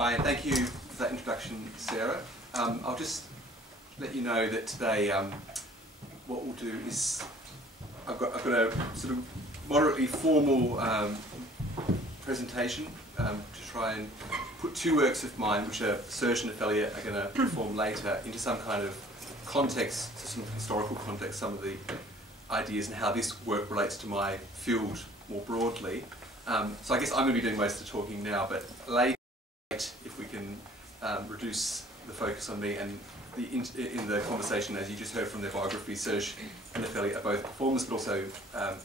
Hi, thank you for that introduction, Sarah. I'll just let you know that today what we'll do is I've got a sort of moderately formal presentation to try and put two works of mine, which are Serge and Nefeli are going to perform later, into some kind of context, some historical context, some of the ideas and how this work relates to my field more broadly. So I guess I'm going to be doing most of the talking now, but later, if we can reduce the focus on me, and in the conversation, as you just heard from their biography, Serge and Nefeli are both performers, but also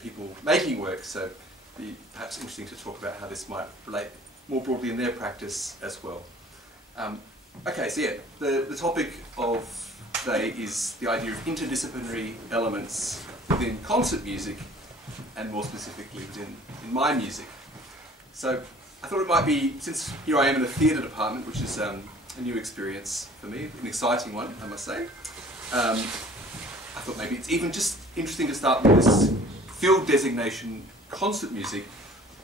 people making work, so it'd be perhaps interesting to talk about how this might relate more broadly in their practice as well. Okay, so yeah, the topic of today is the idea of interdisciplinary elements within concert music, and more specifically in my music. So I thought it might be, since here I am in the theatre department, which is a new experience for me, an exciting one, I must say. I thought maybe it's even just interesting to start with this field designation, concert music,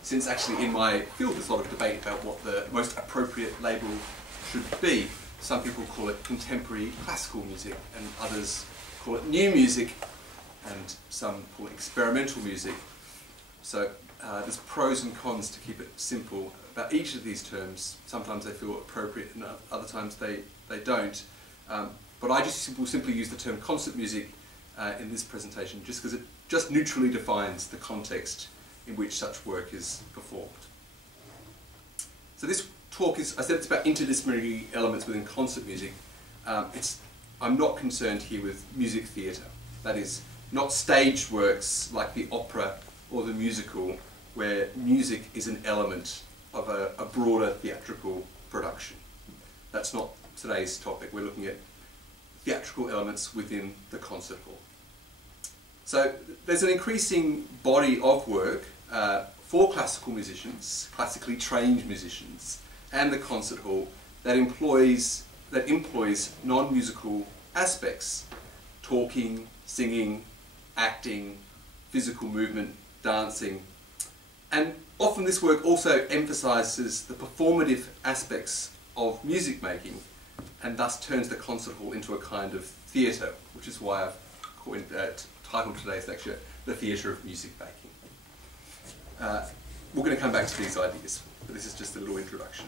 since actually in my field there's a lot of debate about what the most appropriate label should be. Some people call it contemporary classical music, and others call it new music, and some call it experimental music. So there's pros and cons, to keep it simple, about each of these terms. Sometimes they feel appropriate and other times they don't. But I just will simply use the term concert music in this presentation just because it just neutrally defines the context in which such work is performed. So this talk is, I said it's about interdisciplinary elements within concert music. I'm not concerned here with music theatre. That is, not staged works like the opera or the musical, where music is an element of a broader theatrical production. That's not today's topic. We're looking at theatrical elements within the concert hall. So there's an increasing body of work for classical musicians, classically trained musicians, and the concert hall that employs non-musical aspects: talking, singing, acting, physical movement, dancing. And often this work also emphasises the performative aspects of music making, and thus turns the concert hall into a kind of theatre, which is why I've titled today's lecture The Theatre of Music Making. We're going to come back to these ideas, but this is just a little introduction.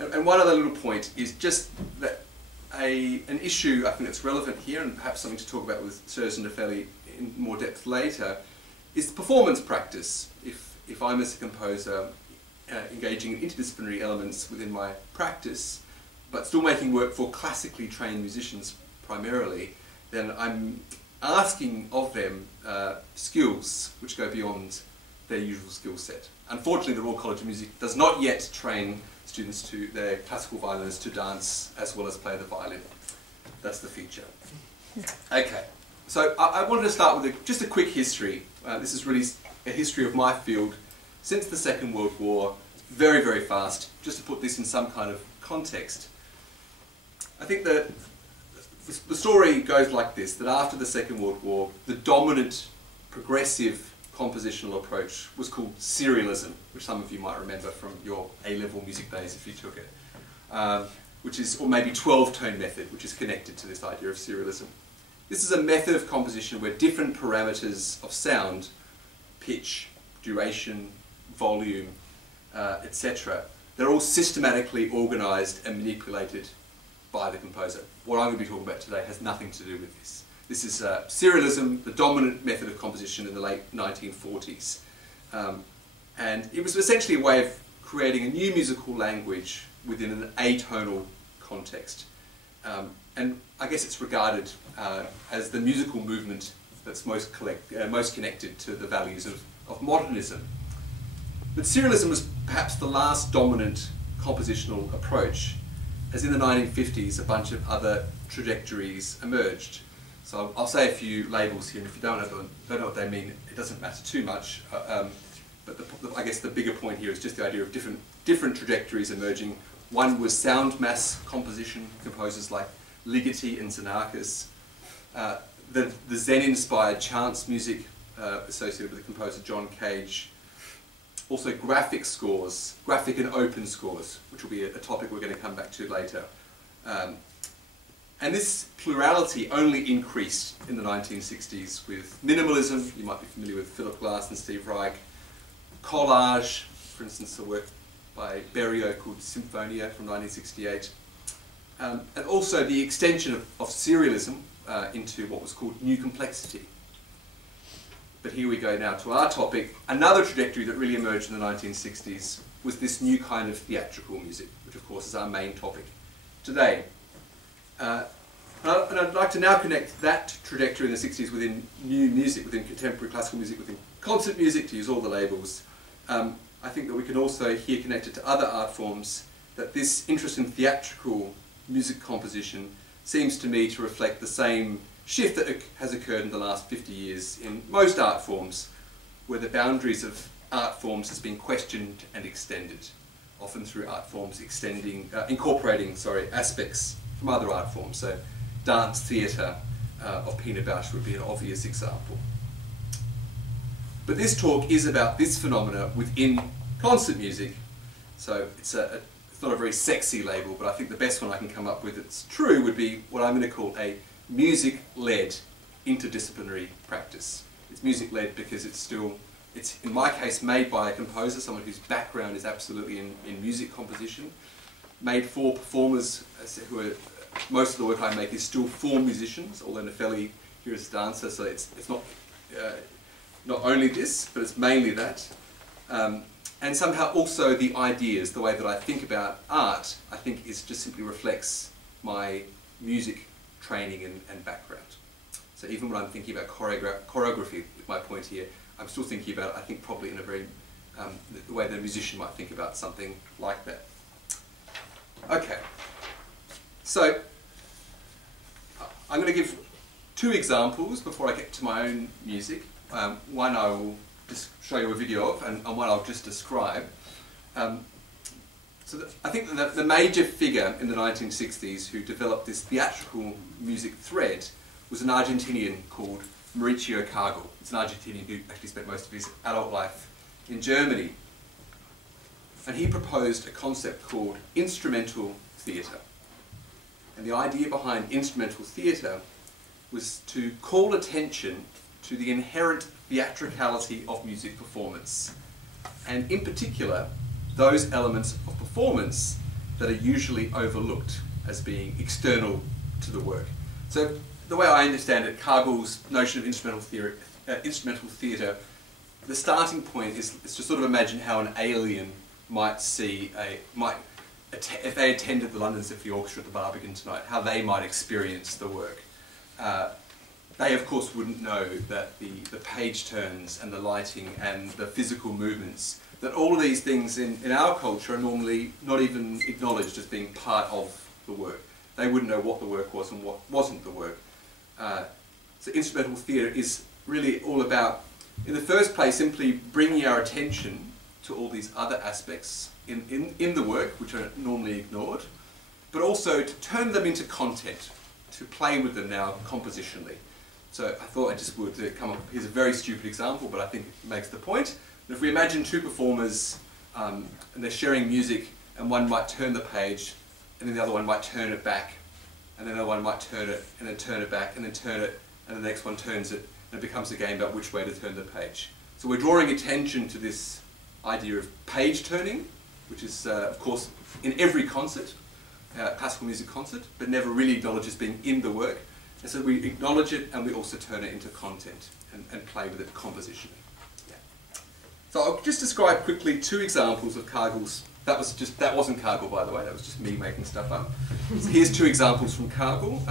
And one other little point is just that an issue I think that's relevant here, and perhaps something to talk about with Serge and Nefeli in more depth later, is performance practice. If I'm as a composer engaging in interdisciplinary elements within my practice, but still making work for classically trained musicians primarily, then I'm asking of them skills which go beyond their usual skill set. Unfortunately, the Royal College of Music does not yet train students, their classical violinists, to dance as well as play the violin. That's the future. Okay, so I wanted to start with just a quick history. This is really a history of my field since the Second World War, very, very fast, just to put this in some kind of context. I think that the story goes like this, that after the Second World War, the dominant progressive compositional approach was called serialism, which some of you might remember from your A-level music days if you took it, which is, or maybe 12-tone method, which is connected to this idea of serialism. This is a method of composition where different parameters of sound, pitch, duration, volume, etc., they're all systematically organised and manipulated by the composer. What I'm going to be talking about today has nothing to do with this. This is serialism, the dominant method of composition in the late 1940s. And it was essentially a way of creating a new musical language within an atonal context. And I guess it's regarded as the musical movement that's most connected to the values of modernism. But serialism was perhaps the last dominant compositional approach, as in the 1950s a bunch of other trajectories emerged. So I'll say a few labels here, and if you don't know what they mean, it doesn't matter too much. But I guess the bigger point here is just the idea of different trajectories emerging. One was sound mass composition, composers like Ligeti and Xenakis. The Zen-inspired chants music associated with the composer John Cage. also graphic scores, graphic and open scores, which will be a topic we're going to come back to later. And this plurality only increased in the 1960s with minimalism. You might be familiar with Philip Glass and Steve Reich. Collage, for instance, a work by Berio called Symphonia from 1968. And also the extension of serialism into what was called new complexity. But here we go now to our topic. Another trajectory that really emerged in the 1960s was this new kind of theatrical music, which of course is our main topic today. And I'd like to now connect that trajectory in the 60s within new music, within contemporary classical music, within concert music, to use all the labels. I think that we can also here connect it to other art forms, that this interest in theatrical music composition seems to me to reflect the same shift that has occurred in the last 50 years in most art forms, where the boundaries of art forms has been questioned and extended, often through art forms incorporating aspects from other art forms. So dance theatre of Pina Bausch would be an obvious example. But this talk is about this phenomena within concert music, so it's not a very sexy label, but I think the best one I can come up with that's true would be what I'm going to call a music-led interdisciplinary practice. It's music-led because it's in my case made by a composer, someone whose background is absolutely in music composition, made for performers who are, most of the work I make is still for musicians, although Nefeli here is a dancer, so it's not only this, but it's mainly that. And somehow also the ideas, the way that I think about art, I think just simply reflects my music training and background. So even when I'm thinking about choreography, with my point here, I'm still thinking about it, I think, probably in a very, the way that a musician might think about something like that. Okay, so I'm going to give two examples before I get to my own music. One I will just show you a video of, and one I'll just describe. I think that the major figure in the 1960s who developed this theatrical music thread was an Argentinian called Mauricio Kagel. It's an Argentinian who actually spent most of his adult life in Germany. And he proposed a concept called instrumental theatre. And the idea behind instrumental theatre was to call attention to the inherent theatricality of music performance, and in particular those elements of performance that are usually overlooked as being external to the work. So the way I understand it, Kagel's notion of instrumental theatre, the starting point is to sort of imagine how an alien might see if they attended the London Symphony Orchestra at the Barbican tonight, how they might experience the work. They of course wouldn't know that the page turns and the lighting and the physical movements, that all of these things in our culture are normally not even acknowledged as being part of the work. They wouldn't know what the work was and what wasn't the work. So instrumental theatre is really all about, in the first place, simply bringing our attention to all these other aspects in the work, which are normally ignored, but also to turn them into content, to play with them now compositionally. So I thought I just would come up, here's a very stupid example, but I think it makes the point. If we imagine two performers and they're sharing music, and one might turn the page, and then the other one might turn it back, and then the other one might turn it, and then turn it back, and then turn it, and the next one turns it, and it becomes a game about which way to turn the page. So we're drawing attention to this idea of page turning, which is, of course, in every concert, classical music concert, but never really acknowledged as being in the work. And so we acknowledge it, and we also turn it into content and play with it compositionally. Yeah. So I'll just describe quickly two examples of Kagel's. That wasn't Kagel, by the way. That was just me making stuff up. So here's two examples from Kagel.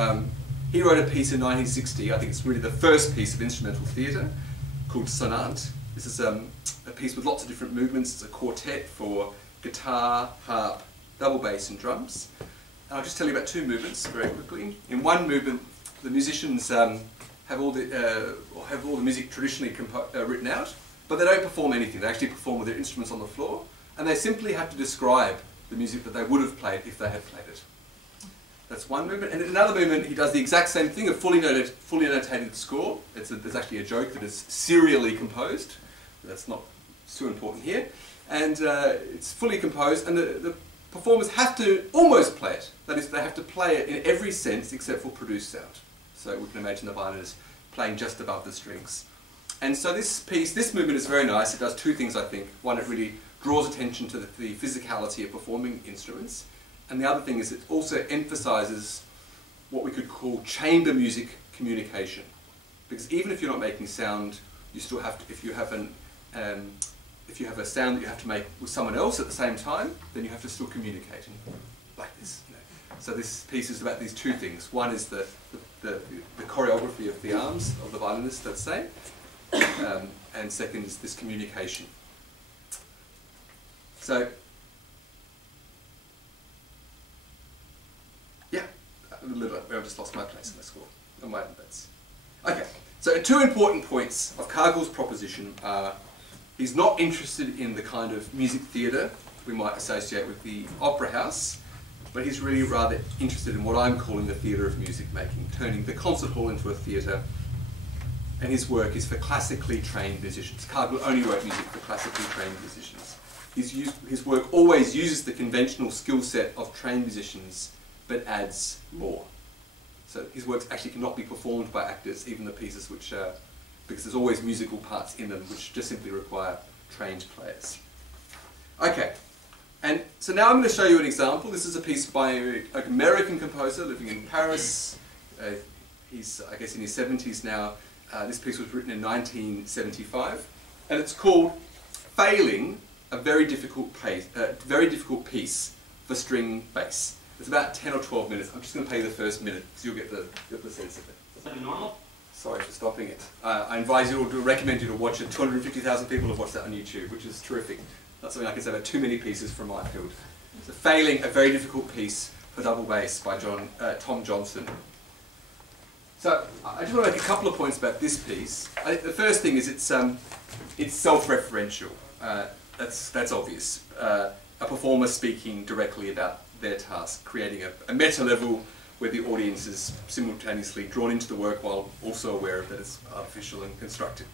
He wrote a piece in 1960. I think it's really the first piece of instrumental theatre called Sonant. This is a piece with lots of different movements. It's a quartet for guitar, harp, double bass, and drums. And I'll just tell you about two movements very quickly. In one movement, the musicians have all the music traditionally written out, but they don't perform anything. They actually perform with their instruments on the floor, and they simply have to describe the music that they would have played if they had played it. That's one movement. And in another movement, he does the exact same thing, a fully annotated score. There's actually a joke that is serially composed. That's not it's too important here. And it's fully composed, and the performers have to almost play it. That is, they have to play it in every sense except for produced sound. So we can imagine the violinist playing just above the strings. And so this piece, this movement is very nice. It does two things, I think. One, it really draws attention to the physicality of performing instruments. And the other thing is it also emphasises what we could call chamber music communication. Because even if you're not making sound, you still have to, if you have a sound that you have to make with someone else at the same time, then you have to still communicate like this. You know. So this piece is about these two things. One is the choreography of the arms of the violinist, let's say, and second is this communication. So, yeah, a little bit. I've just lost my place in the score. On my notes. Okay, so two important points of Cargill's proposition are he's not interested in the kind of music theatre we might associate with the opera house, but he's really rather interested in what I'm calling the theatre of music making, turning the concert hall into a theatre, and his work is for classically trained musicians. Cargill only wrote music for classically trained musicians. His work always uses the conventional skill set of trained musicians, but adds more. So his works actually cannot be performed by actors, even the pieces which are, because there's always musical parts in them which just simply require trained players. Okay, and so now I'm going to show you an example. This is a piece by an American composer living in Paris. He's, I guess, in his 70s now. This piece was written in 1975, and it's called "Failing: A Very Difficult Piece for String Bass." It's about 10 or 12 minutes. I'm just going to play the first minute, so you'll get the sense of it. Is that normal? Sorry for stopping it. I advise you to recommend you to watch it. 250,000 people have watched that on YouTube, which is terrific. That's something I can say about too many pieces from my field. So, "Failing: A Very Difficult Piece for Double Bass" by Tom Johnson. So I just want to make a couple of points about this piece. The first thing is it's self-referential. That's obvious. A performer speaking directly about their task, creating a meta level where the audience is simultaneously drawn into the work while also aware that it's artificial and constructed.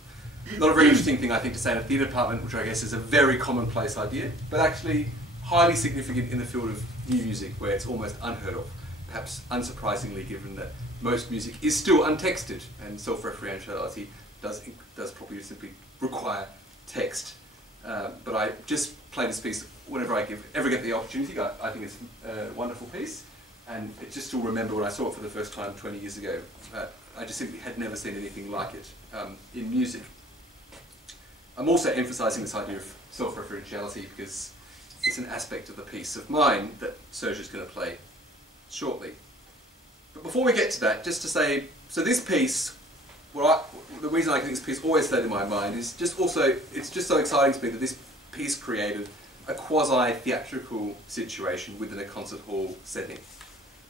Not a very interesting thing, I think, to say in a theatre department, which I guess is a very commonplace idea, but actually highly significant in the field of new music, where it's almost unheard of, perhaps unsurprisingly, given that most music is still untexted, and self-referentiality does probably simply require text. But I just play this piece whenever I ever get the opportunity. I think it's a wonderful piece, and I just still remember when I saw it for the first time 20 years ago. I just simply had never seen anything like it in music. I'm also emphasising this idea of self-referentiality because it's an aspect of the piece of mine that Serge is going to play shortly. But before we get to that, just to say, so this piece, the reason I think this piece always stayed in my mind is just also, it's just so exciting to me that this piece created a quasi-theatrical situation within a concert hall setting.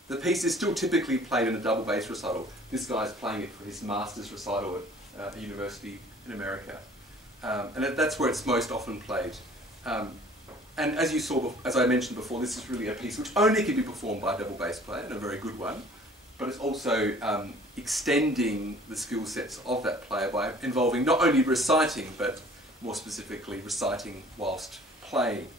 The piece is still typically played in a double bass recital. This guy's playing it for his master's recital at a university in America. And that's where it's most often played. And as you saw, as I mentioned before, this is really a piece which only can be performed by a double bass player, and a very good one. But it's also extending the skill sets of that player by involving not only reciting, but more specifically reciting whilst playing.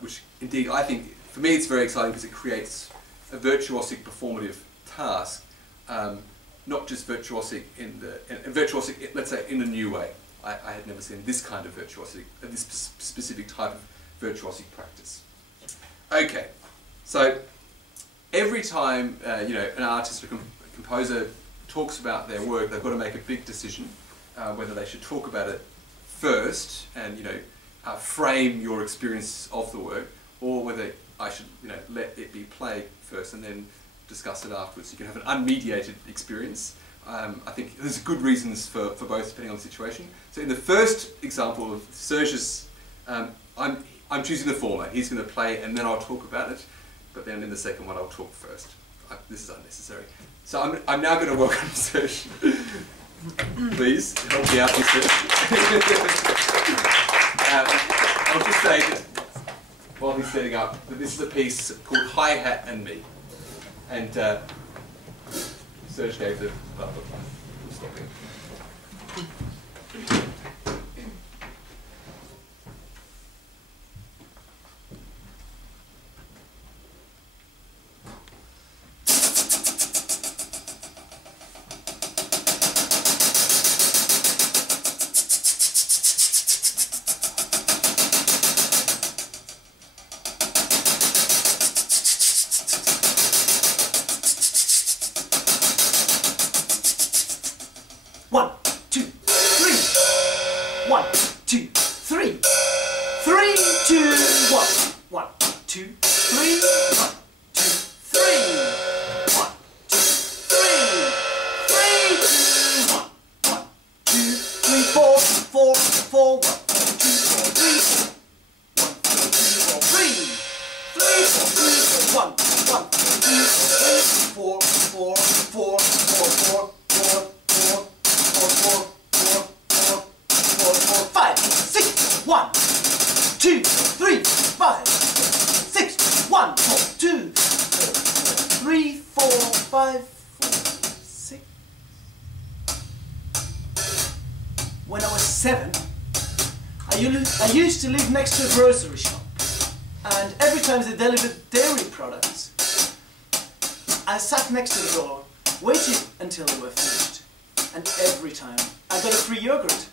Which indeed, I think, for me it's very exciting because it creates a virtuosic performative task, not just virtuosic let's say, in a new way. I had never seen this kind of virtuosic, this specific type of virtuosic practice. Okay, so every time an artist or composer talks about their work, they've got to make a big decision whether they should talk about it first and frame your experience of the work, or whether I should let it be played first and then discuss it afterwards. You can have an unmediated experience. I think there's good reasons for both, depending on the situation. So in the first example of Serge's, I'm choosing the former. He's going to play and then I'll talk about it. But then in the second one I'll talk first. This is unnecessary. So I'm now going to welcome Serge. Please help me out, Mr. I'll just say that while he's setting up that this is a piece called Hi-Hat and Me. And Serge gave the stopping. 1, 2, 3. 1, 2, 3. 3, 2, 1. 1, 2, 3. 1, 2, 3. 1, 2, 3. 3, 2, 1. 1, 2, 3, 4. 4, 4. 1, 2, 4, 3. 1, 2, 3, 4, 3. 3, 4, 3, 4, 1. 1, 2, 3, 4, 4, 4, 4, 4, 4, 4, 4, 5, 6, 1, 2, 3, 5, 6, 1, 4, 2, 3, 4, 5, 4, 6. When I was 7, I used to live next to a grocery shop, and every time they delivered dairy products, I sat next to the door, waited until they were finished, and every time I got a free yogurt.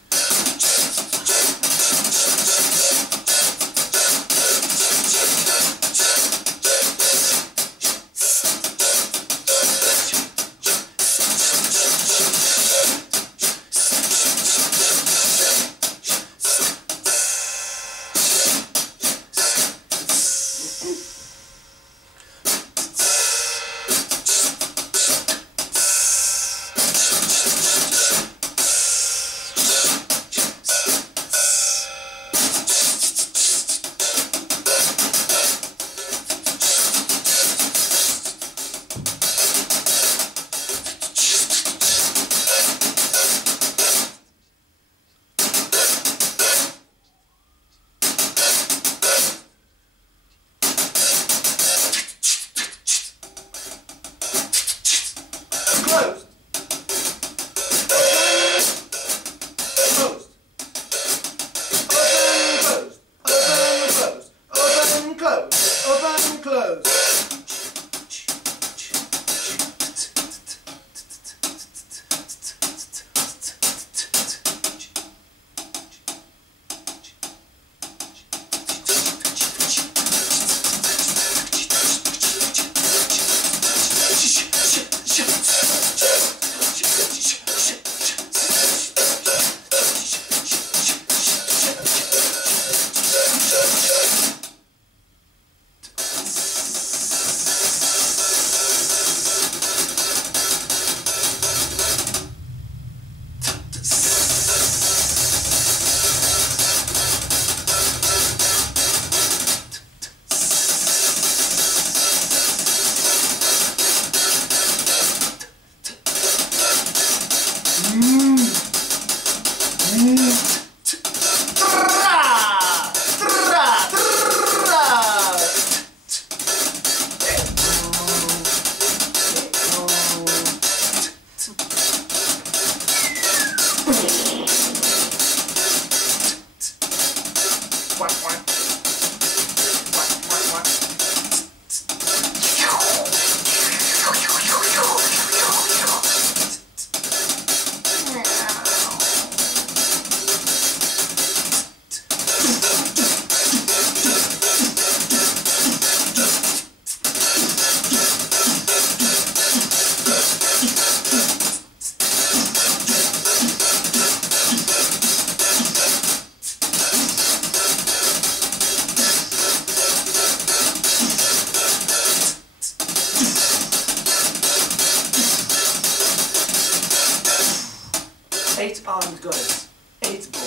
Armed goddess, 8 bull,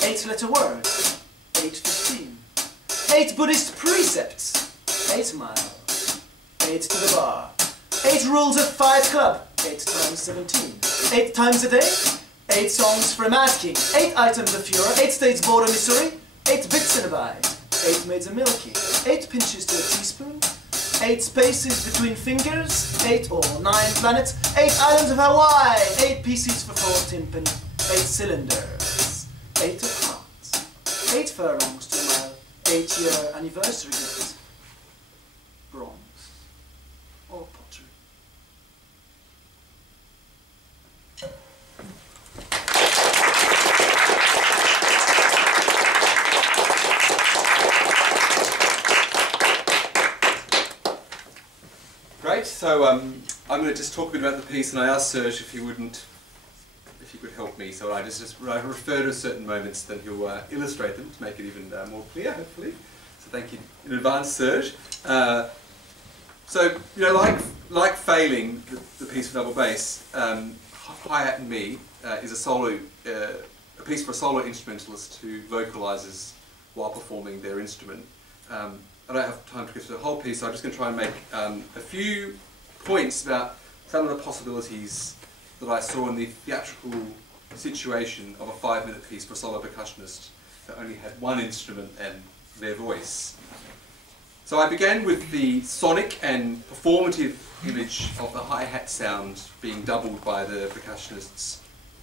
8-letter word, 8:15, 8 Buddhist precepts, 8 mile, 8 to the bar, 8 rules of Fight Club, 8 times 17, 8 times a day, 8 songs for a mad king, 8 items of Fura, 8 states border Missouri, 8 bits in a bite, 8 maids a milky, 8 pinches to a teaspoon, 8 spaces between fingers, 8 or 9 planets, 8 islands of Hawaii, 8 pieces for 4 timpani, 8 cylinders, 8 of hearts, 8 furlongs to a mile, 8-year anniversary gift, bronze or pottery. Great, so I'm going to just talk a bit about the piece, and I asked Serge if he wouldn't he could help me. So I refer to certain moments, then he'll illustrate them to make it even more clear, hopefully. So thank you in advance, Serge. So, you know, like failing the piece for double bass, Hi-Hat and Me is a piece for a solo instrumentalist who vocalises while performing their instrument. I don't have time to go through the whole piece, so I'm just going to try and make a few points about some of the possibilities that I saw in the theatrical situation of a 5-minute piece for a solo percussionist that only had one instrument and their voice. So I began with the sonic and performative image of the hi-hat sound being doubled by the percussionist's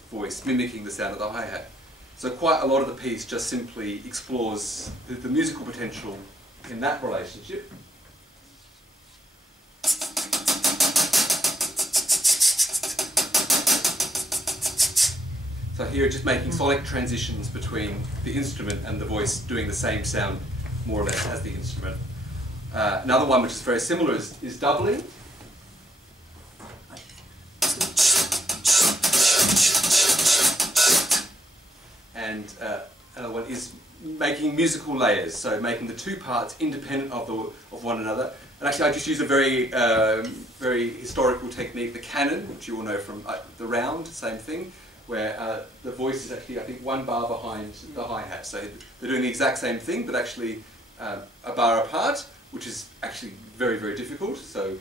voice, mimicking the sound of the hi-hat. So quite a lot of the piece just simply explores the musical potential in that relationship. So here just making sonic transitions between the instrument and the voice doing the same sound more or less as the instrument. Another one which is very similar is doubling. And another one is making musical layers, so making the two parts independent of one another. And actually I just use a very historical technique, the canon, which you all know from the round, same thing, where the voice is actually, I think, one bar behind the hi-hat. So they're doing the exact same thing, but actually a bar apart, which is actually very, very difficult. So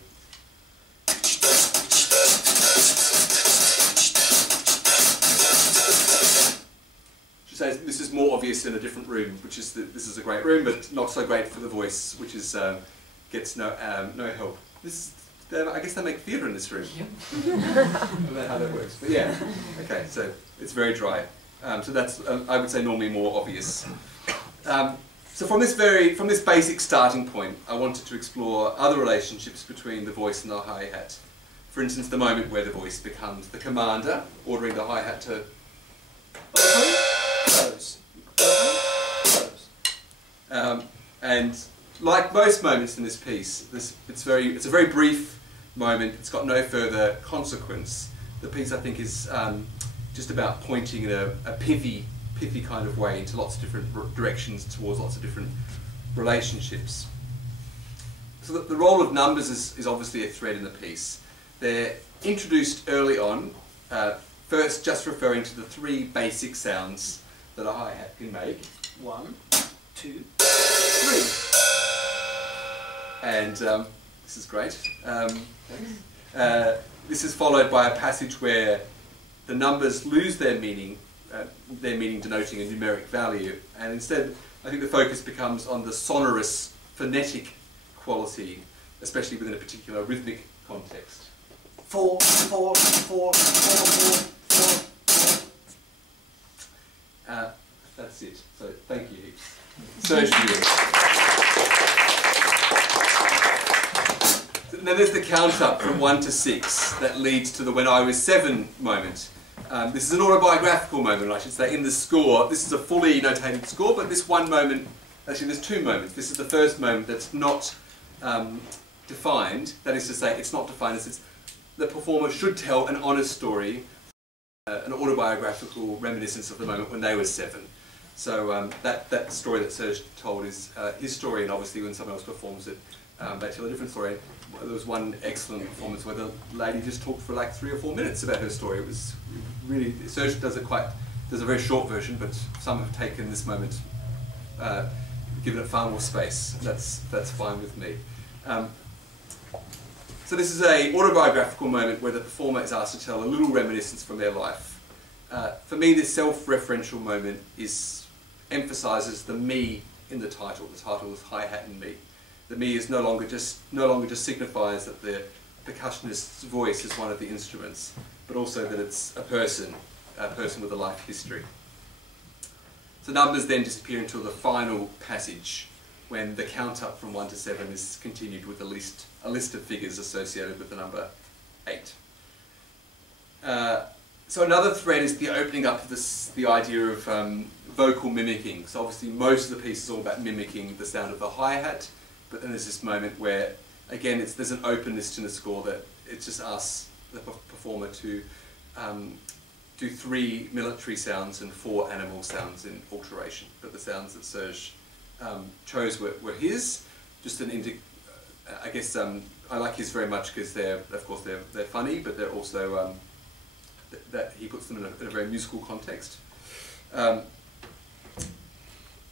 this is more obvious in a different room, which is this is a great room, but not so great for the voice, which is gets no help. I guess they make theatre in this room. Yep. I don't know how that works, but yeah. Okay, so it's very dry. So that's I would say normally more obvious. So from this basic starting point, I wanted to explore other relationships between the voice and the hi-hat. For instance, the moment where the voice becomes the commander, ordering the hi-hat to close. And like most moments in this piece, it's a very brief moment. It's got no further consequence. The piece, I think, is just about pointing in a pithy kind of way into lots of different directions towards lots of different relationships. So the role of numbers is obviously a thread in the piece. They're introduced early on, first just referring to the 3 basic sounds that a hi-hat can make. 1, 2, 3. And this is great. This is followed by a passage where the numbers lose their meaning denoting a numeric value, and instead I think the focus becomes on the sonorous, phonetic quality, especially within a particular rhythmic context. 4, 4, 4, 4, 4, 4, 4. That's it. So thank you heaps. Serge Vuille. Then there's the count up from 1 to 6 that leads to the when I was 7 moment. This is an autobiographical moment, I should say, in the score. This is a fully notated score, but this one moment, actually there's 2 moments. This is the first moment that's not defined. That is to say, it's not defined as the performer should tell an honest story, an autobiographical reminiscence of the moment when they were 7. So that story that Serge told is his story, and obviously when someone else performs it, they tell a different story. There was one excellent performance where the lady just talked for like 3 or 4 minutes about her story. It was really, Serge does a very short version, but some have taken this moment, given it far more space. That's fine with me. So this is a autobiographical moment where the performer is asked to tell a little reminiscence from their life. For me, this self-referential moment emphasises the me in the title. The title is Hi-Hat and Me. The me is no longer just signifies that the percussionist's voice is one of the instruments, but also that it's a person with a life history. So numbers then disappear until the final passage, when the count up from 1 to 7 is continued with a list of figures associated with the number 8. So another thread is the opening up of the idea of vocal mimicking. So obviously most of the piece is all about mimicking the sound of the hi-hat, but then there's this moment where, again, there's an openness to the score that it just asks the performer to do 3 military sounds and 4 animal sounds in alteration. But the sounds that Serge chose were his. Just an I guess I like his very much because of course they're funny, but they're also that he puts them in a very musical context.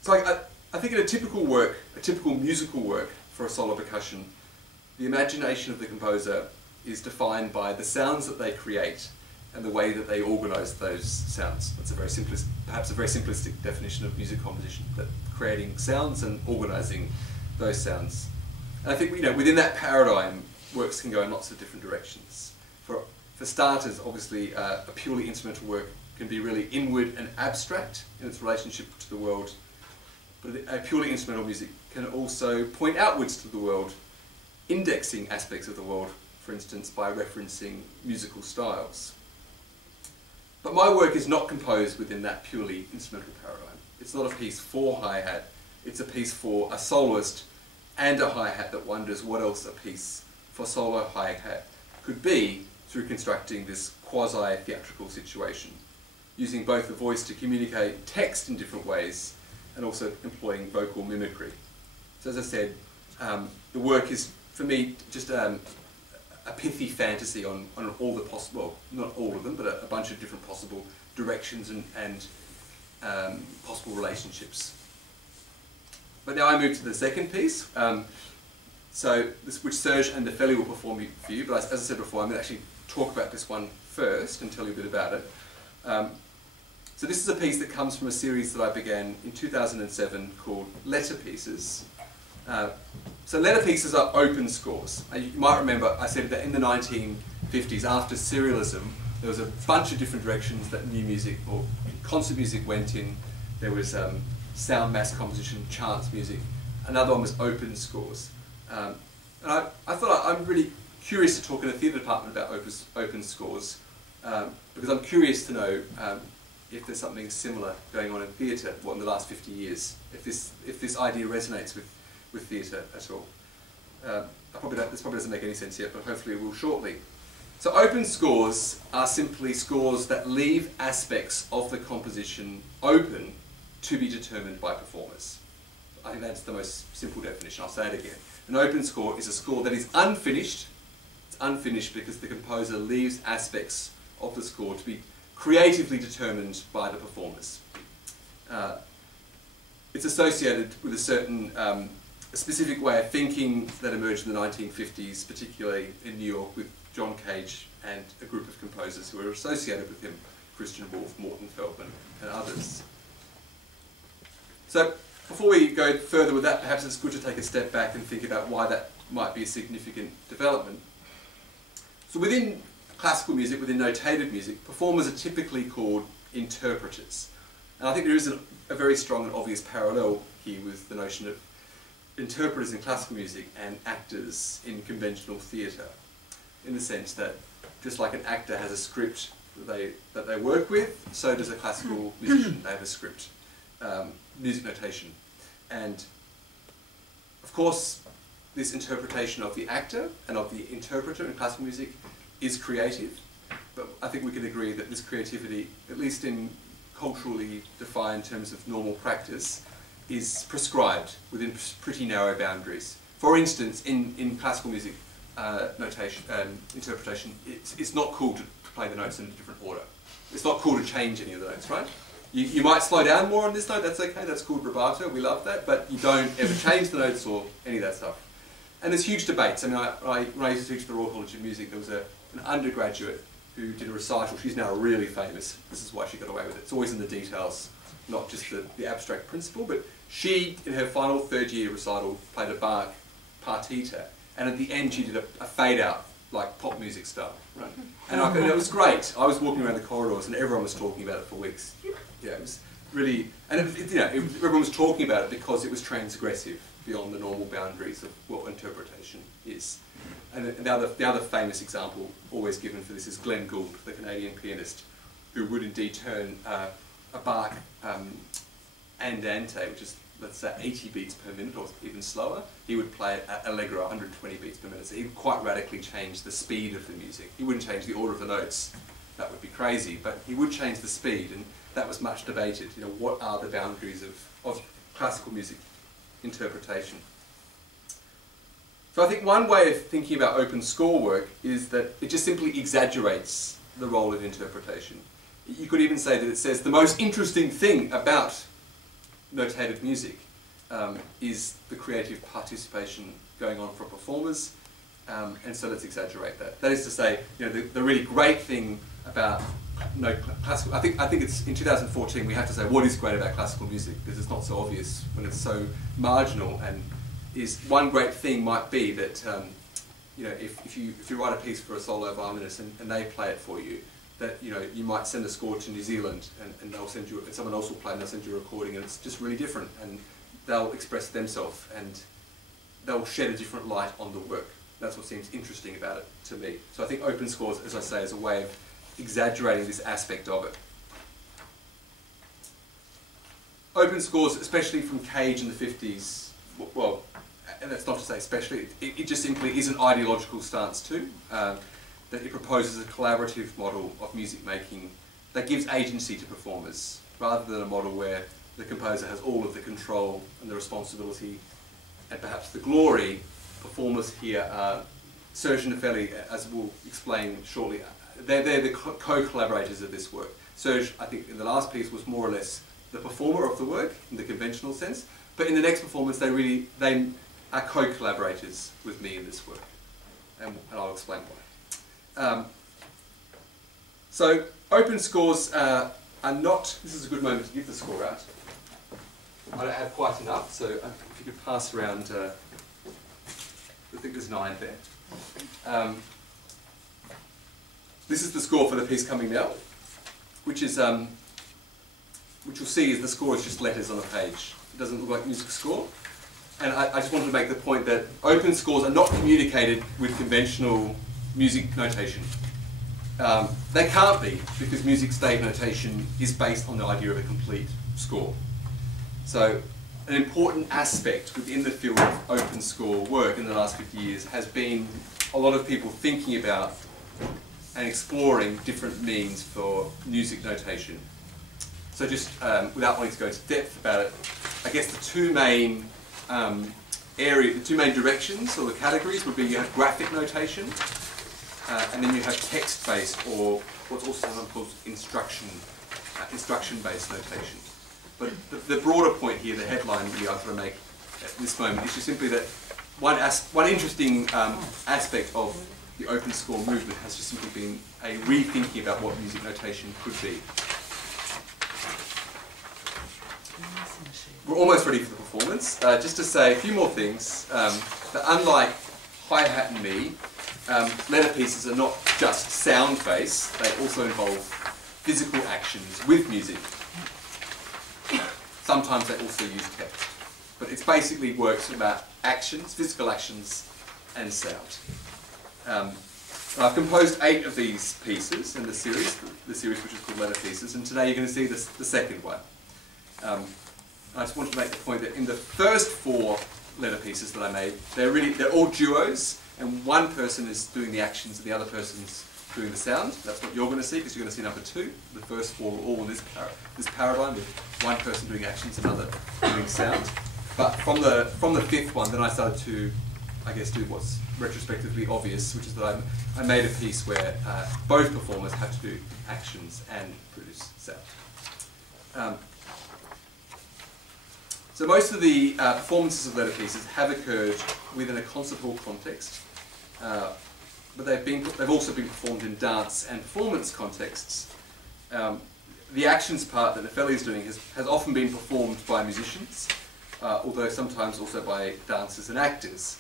So I think in a typical musical work for a solo percussion, the imagination of the composer is defined by the sounds that they create and the way that they organise those sounds. That's perhaps a very simplistic definition of music composition, that creating sounds and organising those sounds. And I think within that paradigm, works can go in lots of different directions. For starters, obviously, a purely instrumental work can be really inward and abstract in its relationship to the world, but a purely instrumental music can also point outwards to the world, indexing aspects of the world, for instance, by referencing musical styles. But my work is not composed within that purely instrumental paradigm. It's not a piece for hi-hat, it's a piece for a soloist and a hi-hat that wonders what else a piece for solo hi-hat could be through constructing this quasi-theatrical situation, using both the voice to communicate text in different ways and also employing vocal mimicry. So as I said, the work is, for me, just a pithy fantasy on all the possible, well, not all of them, but a bunch of different possible directions and possible relationships. But now I move to the second piece, which Serge and Nefeli will perform for you, but as I said before, I'm going to actually talk about this one first and tell you a bit about it. So this is a piece that comes from a series that I began in 2007 called Letter Pieces. So letter pieces are open scores. You might remember I said that in the 1950s, after serialism, there was a bunch of different directions that new music or concert music went in. There was sound mass composition, chants music. Another one was open scores. And I thought I'm really curious to talk in a theatre department about open scores because I'm curious to know if there's something similar going on in theatre in the last 50 years, if this idea resonates with theatre at all. This probably doesn't make any sense yet, but hopefully it will shortly. So open scores are simply scores that leave aspects of the composition open to be determined by performers. I think that's the most simple definition. I'll say it again. An open score is a score that is unfinished. It's unfinished because the composer leaves aspects of the score to be creatively determined by the performers. It's associated with a certain a specific way of thinking that emerged in the 1950s, particularly in New York with John Cage and a group of composers who were associated with him, Christian Wolff, Morton Feldman and others. So before we go further with that, perhaps it's good to take a step back and think about why that might be a significant development. So within classical music, within notated music, performers are typically called interpreters. And I think there is a very strong and obvious parallel here with the notion of interpreters in classical music and actors in conventional theatre, in the sense that just like an actor has a script that they work with, so does a classical musician. They have a script, music notation. And of course, this interpretation of the actor and of the interpreter in classical music is creative, but I think we can agree that this creativity, at least in culturally defined terms of normal practice, is prescribed within pretty narrow boundaries. For instance, in classical music notation interpretation, it's not cool to play the notes in a different order. It's not cool to change any of the notes, right? You might slow down more on this note, that's okay, that's called rubato, we love that, but you don't ever change the notes or any of that stuff. And there's huge debates. I mean, when I used to teach at the Royal College of Music, there was an undergraduate who did a recital. She's now really famous. This is why she got away with it. It's always in the details, not just the abstract principle, but she, in her final third-year recital, played a Bach partita, and at the end she did a fade-out, like pop music style, right? And it was great. I was walking around the corridors and everyone was talking about it for weeks. Yeah, it was really, and everyone was talking about it because it was transgressive beyond the normal boundaries of what interpretation is. And the other famous example always given for this is Glenn Gould, the Canadian pianist, who would indeed turn a Bach andante, which is, let's say, 80 beats per minute or even slower. He would play it at allegro, 120 beats per minute. So he would quite radically change the speed of the music. He wouldn't change the order of the notes. that would be crazy, but he would change the speed, and that was much debated. You know, what are the boundaries of classical music interpretation? So I think one way of thinking about open score work is that it just simply exaggerates the role of interpretation. You could even say that it says the most interesting thing about notated music is the creative participation going on from performers, and so let's exaggerate that. That is to say, you know, the really great thing about classical, I think it's in 2014 we have to say what is great about classical music, because it's not so obvious when it's so marginal. And is one great thing might be that you know, if you write a piece for a solo violinist and they play it for you, that you know, you might send a score to New Zealand and they'll send you, and someone else will play and they'll send you a recording, and it's just really different, and they'll express themselves and they'll shed a different light on the work. That's what seems interesting about it to me. So I think open scores, as I say, is a way of exaggerating this aspect of it. Open scores, especially from Cage in the 50s, well, and that's not to say especially, it just simply is an ideological stance too, that it proposes a collaborative model of music making that gives agency to performers, rather than a model where the composer has all of the control and the responsibility and perhaps the glory. Performers here are Serge and Nefeli, as we'll explain shortly. They're the co-collaborators of this work. Serge, I think in the last piece, was more or less the performer of the work in the conventional sense, but in the next performance they are co-collaborators with me in this work, and I'll explain why. So open scores are not, this is a good moment to give the score out. I don't have quite enough, so if you could pass around, I think there's 9 there. This is the score for the piece coming now, which is, which you'll see is the score is just letters on a page. It doesn't look like music score. And I just wanted to make the point that open scores are not communicated with conventional music notation. They can't be, because music state notation is based on the idea of a complete score. So an important aspect within the field of open score work in the last 50 years has been a lot of people thinking about and exploring different means for music notation. So just without wanting to go into depth about it, I guess the two main the two main directions or the categories would be you have graphic notation, and then you have text-based, or what's also sometimes called instruction-based notation. But the broader point here, the headline we are going to make at this moment, is just simply that one interesting aspect of the open score movement has just simply been a rethinking about what music notation could be. We're almost ready for the performance. Just to say a few more things, that unlike hi-hat and me, letter pieces are not just sound-based, they also involve physical actions with music. Sometimes they also use text. But it's basically works about actions, physical actions, and sound. I've composed 8 of these pieces in the series which is called Letter Pieces, and today you're going to see the second one. I just wanted to make the point that in the first 4 letter pieces that I made, they're all duos, and one person is doing the actions and the other person's doing the sound. That's what you're going to see, because you're going to see number 2. The first 4 are all in this paradigm, with one person doing actions and another doing sound. But from the 5th one, then I started to, I guess, do what's retrospectively obvious, which is that I made a piece where both performers had to do actions and produce sound. So most of the performances of letter pieces have occurred within a concert hall context, but they've also been performed in dance and performance contexts. The actions part that Nefeli is doing has often been performed by musicians, although sometimes also by dancers and actors.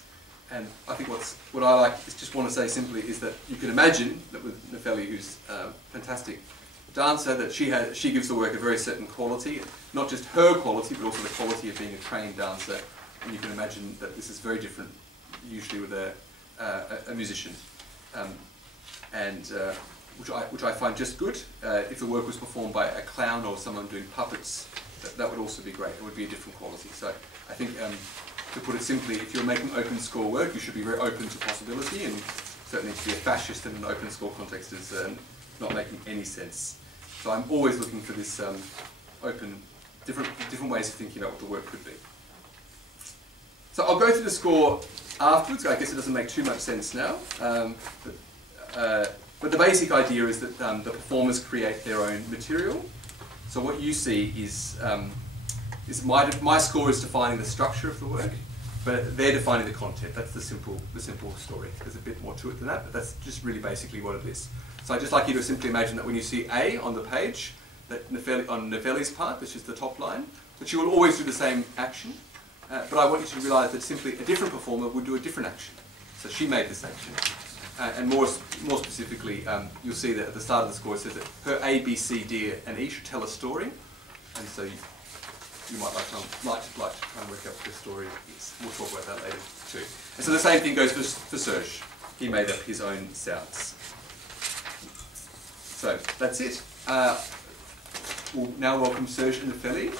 And I think what I like is just want to say simply is that you can imagine that with Nefeli, who's a fantastic dancer, that she gives the work a very certain quality, not just her quality, but also the quality of being a trained dancer. And you can imagine that this is very different, usually with a musician, which I find just good. If the work was performed by a clown or someone doing puppets, that would also be great. It would be a different quality. So I think, to put it simply, if you're making open score work, you should be very open to possibility, and certainly to be a fascist in an open score context is not making any sense. So I'm always looking for this open, different ways of thinking about what the work could be. So I'll go through the score afterwards. I guess it doesn't make too much sense now. But the basic idea is that the performers create their own material. So what you see is my score is defining the structure of the work, but they're defining the content. That's the simple story. There's a bit more to it than that, but that's just really basically what it is. So I'd just like you to simply imagine that when you see A on the page, that on Nefeli's part, which is the top line, that you will always do the same action, but I want you to realise that simply a different performer would do a different action. So she made this action. And more specifically, you'll see that at the start of the score it says that her A, B, C, D and E should tell a story. And so you might like to try and work out what the story is. We'll talk about that later too. And so the same thing goes for Serge. He made up his own sounds. So that's it. We'll now welcome Serge and Nefeli.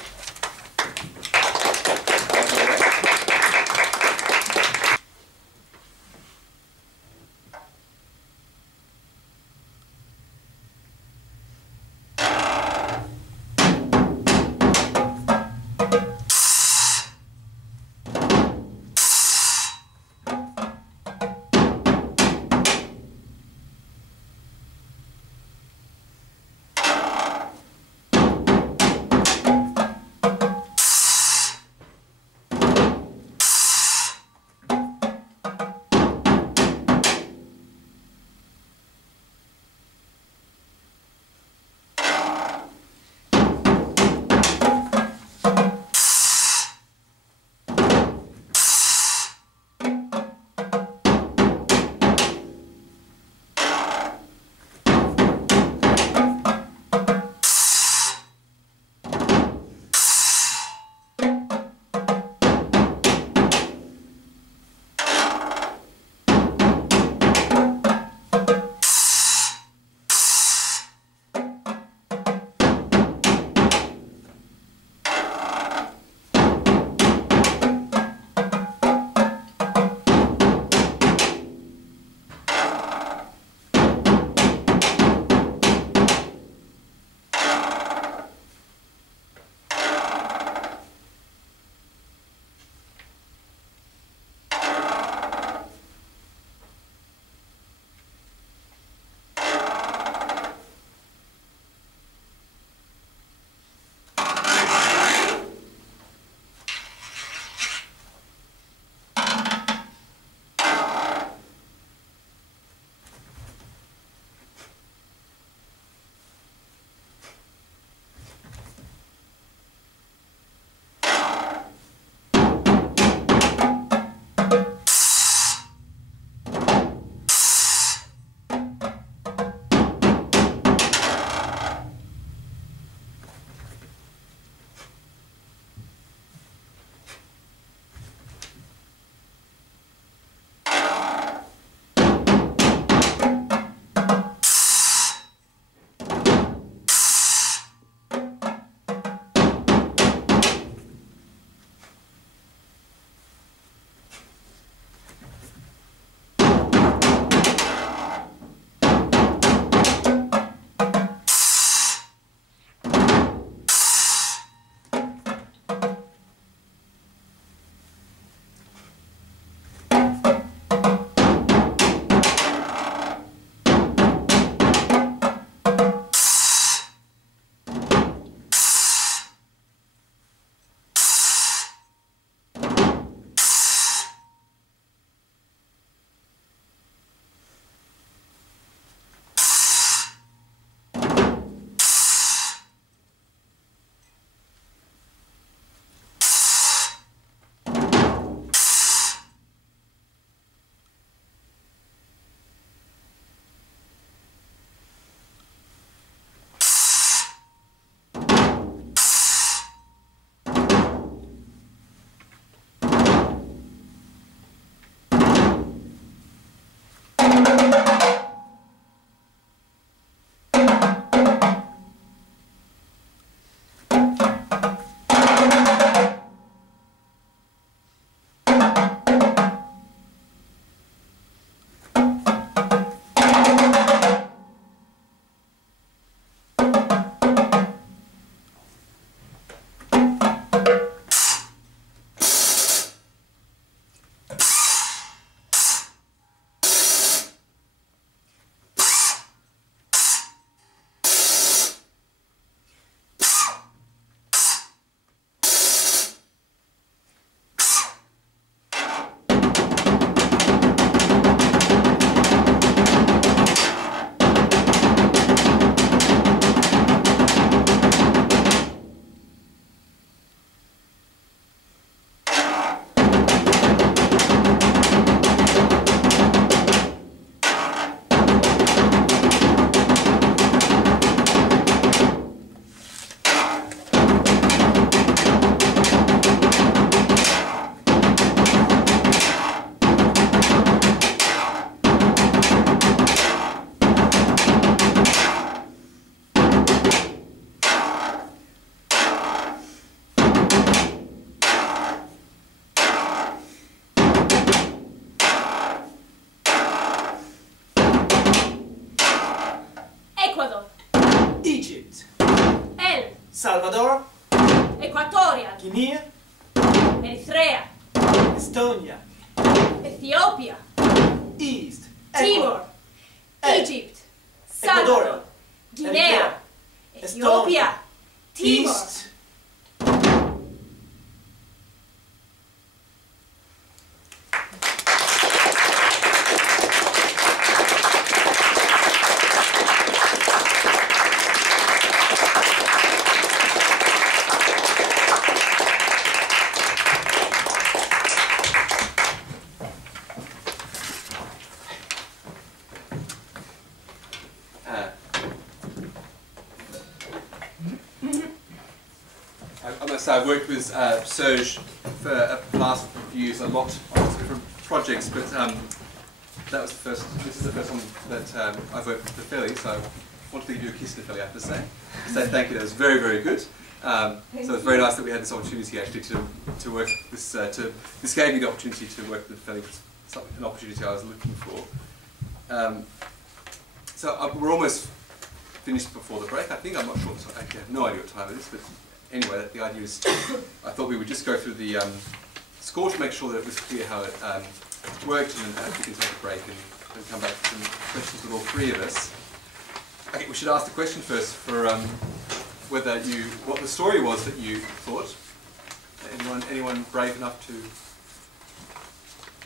Salvador, Equatorial, Guinea, Eritrea, Estonia, Ethiopia, East, Timor, Ecuador, Egypt, Salvador, Guinea, Ethiopia, Timor. East. I've worked with Serge for the last few years a lot on different projects, but that was the first. This is the first one that I've worked with Nefeli, so I wanted to give you a kiss, Nefeli, I have to say. Say thank you. That was very, very good. So it's very nice that we had this opportunity actually to work this. This gave me the opportunity to work with Nefeli, an opportunity I was looking for. So we're almost finished before the break. I think I'm not sure. So I have no idea what time it is, but. Anyway, the idea is, I thought we would just go through the score to make sure that it was clear how it worked, and we can take a break and come back to some questions with all three of us. Okay, we should ask the question first for what the story was that you thought. Anyone brave enough to?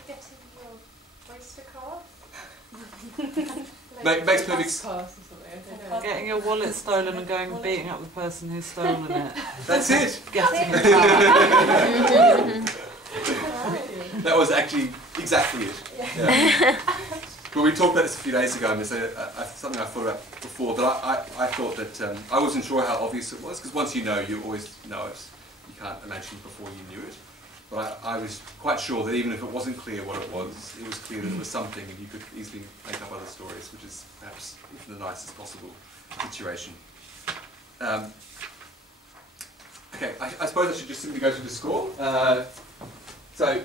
Getting your oyster card. Makes perfect sense. Getting your wallet stolen and going and beating up the person who's stolen it. That's it. Getting it back. That was actually exactly it. Yeah. Well, we talked about this a few days ago, and it's something I thought about before. But I thought that I wasn't sure how obvious it was, because once you know, you always know it. You can't imagine before you knew it. But I was quite sure that even if it wasn't clear what it was clear that it was something, and you could easily make up other stories, which is perhaps even the nicest possible situation. Okay, I suppose I should just simply go through the score. So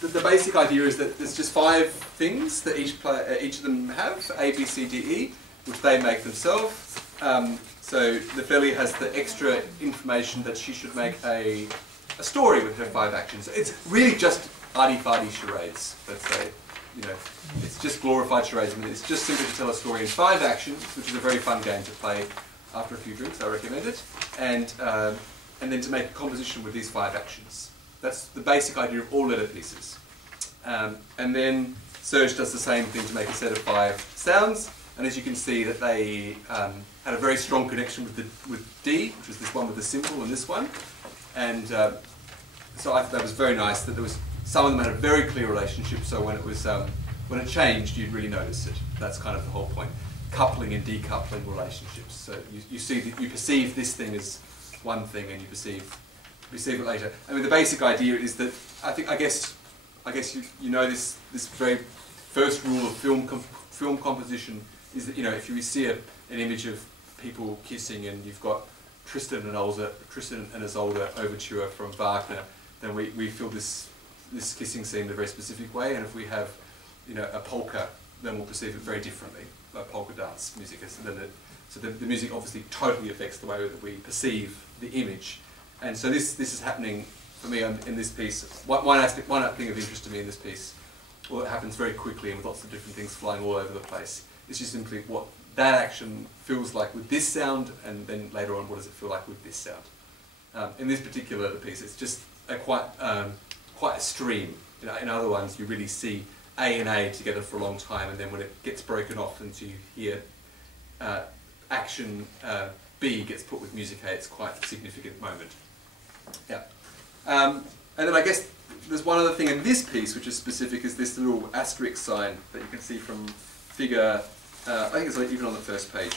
the basic idea is that there's just 5 things that each of them have, A, B, C, D, E, which they make themselves. So Nefeli has the extra information that she should make a story with her 5 actions. It's really just arty-farty charades, let's say. You know, it's just glorified charades. I mean, it's just simply to tell a story in 5 actions, which is a very fun game to play after a few drinks. I recommend it. And then to make a composition with these 5 actions. That's the basic idea of all letter pieces. And then Serge does the same thing to make a set of 5 sounds. And as you can see, that they had a very strong connection with D, which was this one with the symbol, and this one. And so I thought that was very nice that there was some of them had a very clear relationship. So when it changed, you'd really notice it. That's kind of the whole point: coupling and decoupling relationships. So you see that you perceive this thing as one thing, and you perceive it later. I mean, the basic idea is that I guess you know this very first rule of film composition is that, you know, if you see an image of people kissing and you've got Tristan and Isolde overture from Wagner, then we feel this kissing scene in a very specific way, and if we have, you know, a polka, then we'll perceive it very differently, like polka dance music. So the music obviously totally affects the way that we perceive the image, and so this is happening for me in this piece. One thing of interest to me in this piece, well, it happens very quickly and with lots of different things flying all over the place. It's just simply what that action feels like with this sound, and then later on, what does it feel like with this sound? In this particular piece, it's just quite a stream. You know, in other ones, you really see A and A together for a long time, and then when it gets broken off and you hear action B gets put with music A, it's quite a significant moment. Yeah. And then I guess there's one other thing in this piece which is specific, is this little asterisk sign that you can see from figure, I think it's even on the first page.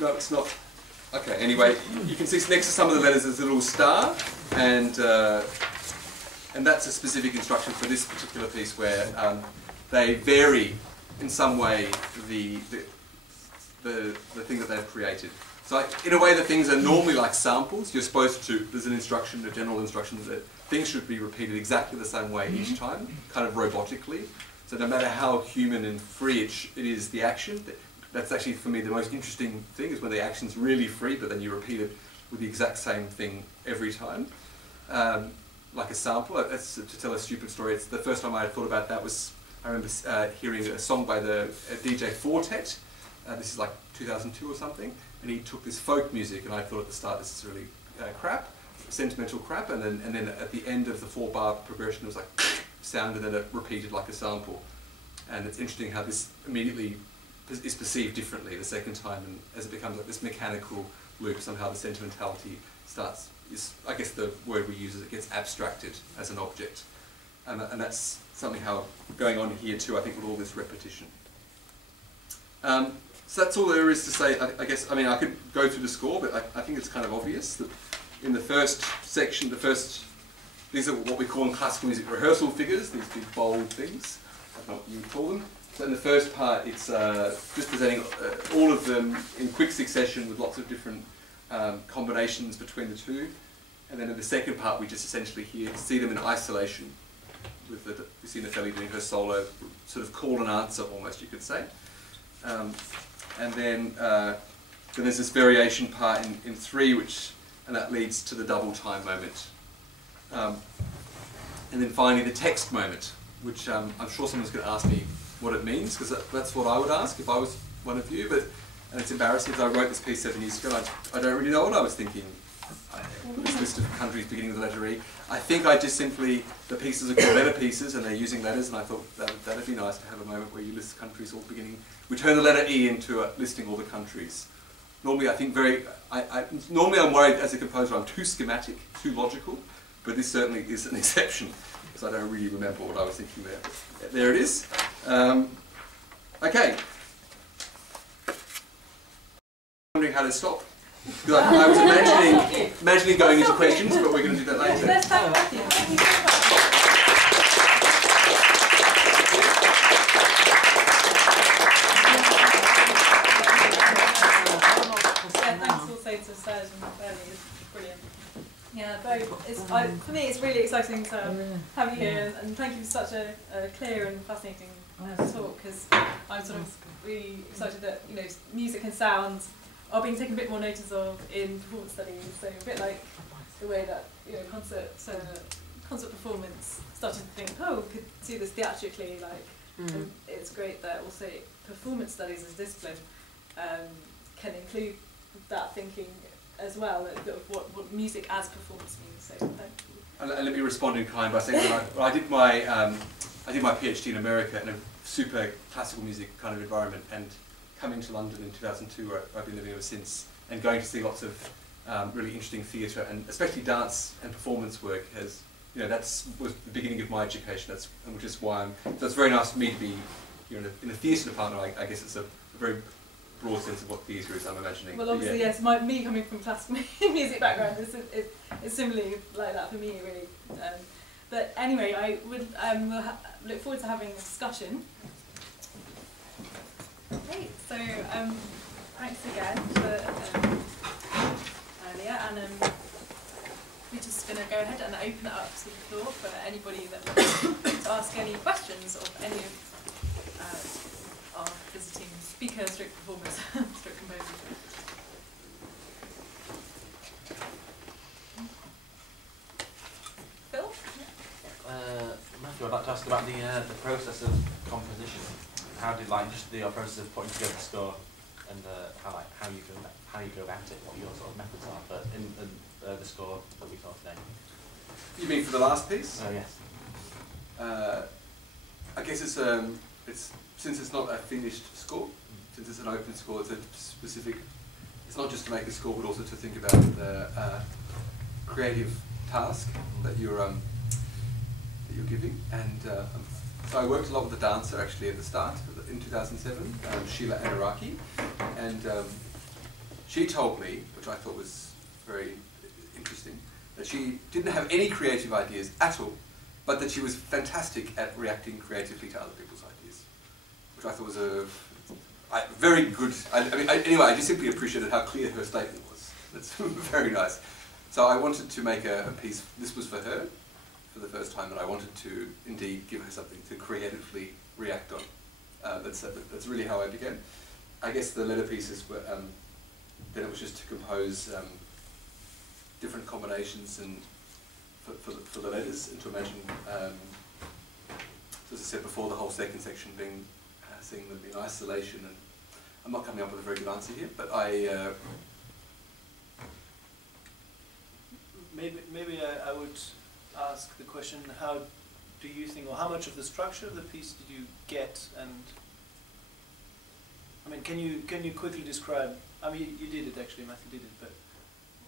No, it's not. Okay, anyway, you can see next to some of the letters there's a little star, and that's a specific instruction for this particular piece, where they vary in some way the thing that they've created. So in a way that things are normally like samples, you're supposed to, there's an instruction, a general instruction that things should be repeated exactly the same way each time, kind of robotically. So no matter how human and free it is, the action, that's actually for me the most interesting thing, is when the action's really free, but then you repeat it with the exact same thing every time. Like a sample, that's to tell a stupid story. It's the first time I had thought about that was, I remember hearing a song by the DJ Fortet. This is like 2002 or something, and he took this folk music, and I thought at the start this is really crap, sentimental crap, and then at the end of the 4-bar progression it was like sound, and then it repeated like a sample. And it's interesting how this immediately is perceived differently the second time, and as it becomes like this mechanical loop, somehow the sentimentality starts, I guess the word we use is it gets abstracted as an object. And that's something how going on here too, I think, with all this repetition. So that's all there is to say. I guess, I mean, I could go through the score, but I think it's kind of obvious that in the first section, these are what we call in classical music rehearsal figures, these big bold things, I don't know what you would call them. So in the first part, it's just presenting all of them in quick succession with lots of different combinations between the two. And then in the second part, we just essentially see them in isolation. We see Nefeli doing her solo, sort of call and answer almost, you could say. And then there's this variation part in 3, and that leads to the double time moment. And then finally the text moment, which I'm sure someone's going to ask me what it means, because that's what I would ask if I was one of you, and it's embarrassing because I wrote this piece 7 years ago and I don't really know what I was thinking. This list of countries beginning with the letter E. I think I just simply, the pieces are called letter pieces and they're using letters, and I thought that'd be nice to have a moment where you list countries all beginning. We turn the letter E into listing all the countries. Normally I think normally I'm worried as a composer I'm too schematic, too logical, but this certainly is an exception because I don't really remember what I was thinking there. But there it is. Okay. Wondering how to stop. Because I was imagining going into questions, but we're going to do that later. Let's thank Matthew. Thank you so much. Yeah, thanks also to Serge and Nefeli. It's brilliant. Yeah, for me it's really exciting to have you here, and thank you for such a clear and fascinating talk, because I'm sort of really excited that music and sound are being taken a bit more notice of in performance studies. So a bit like the way that concert performance started to think, oh, we could do this theatrically. And it's great that also performance studies as a discipline can include that thinking as well, of what music as performance means. So thank you. And let me respond in kind by saying that I did my PhD in America in a super classical music kind of environment, and coming to London in 2002, where I've been living ever since, and going to see lots of really interesting theatre, and especially dance and performance work was the beginning of my education. Which is why so it's very nice for me to be here in the theatre department. I guess it's a very broad sense of what theatre is, I'm imagining. Well, obviously, yes, me coming from classical music background, it's similarly like that for me, really. But anyway, I would look forward to having a discussion. Great, so thanks again for earlier, and we're just going to go ahead and open it up to the floor for anybody that wants to ask any questions of any of our visiting speaker, stroke performers, stroke composers. Phil? Matthew, I'd like to ask about the process of composition. How did just the process of putting together the score, and how you go about it, what your sort of methods are, but in the score that we saw today. You mean for the last piece? Oh yes. I guess it's since it's not a finished score, since it's an open score, it's a specific. It's not just to make a score, but also to think about the creative task that you're giving. And so I worked a lot with the dancer actually at the start in 2007, Sheila Anaraki, and she told me, which I thought was very interesting, that she didn't have any creative ideas at all, but that she was fantastic at reacting creatively to other people's ideas, which I thought was a very good. Anyway, I just simply appreciated how clear her statement was. That's very nice. So I wanted to make a piece. This was for her, for the first time, that I wanted to indeed give her something to creatively react on. That's really how I began. I guess the letter pieces were, then it was just to compose different combinations and for the letters, and to imagine, as I said before, the whole second section being, seeing them in isolation. And I'm not coming up with a very good answer here, but Maybe I would ask the question, how do you think, or how much of the structure of the piece did you get? And I mean, can you quickly describe? I mean, you did it actually, Matthew did it, but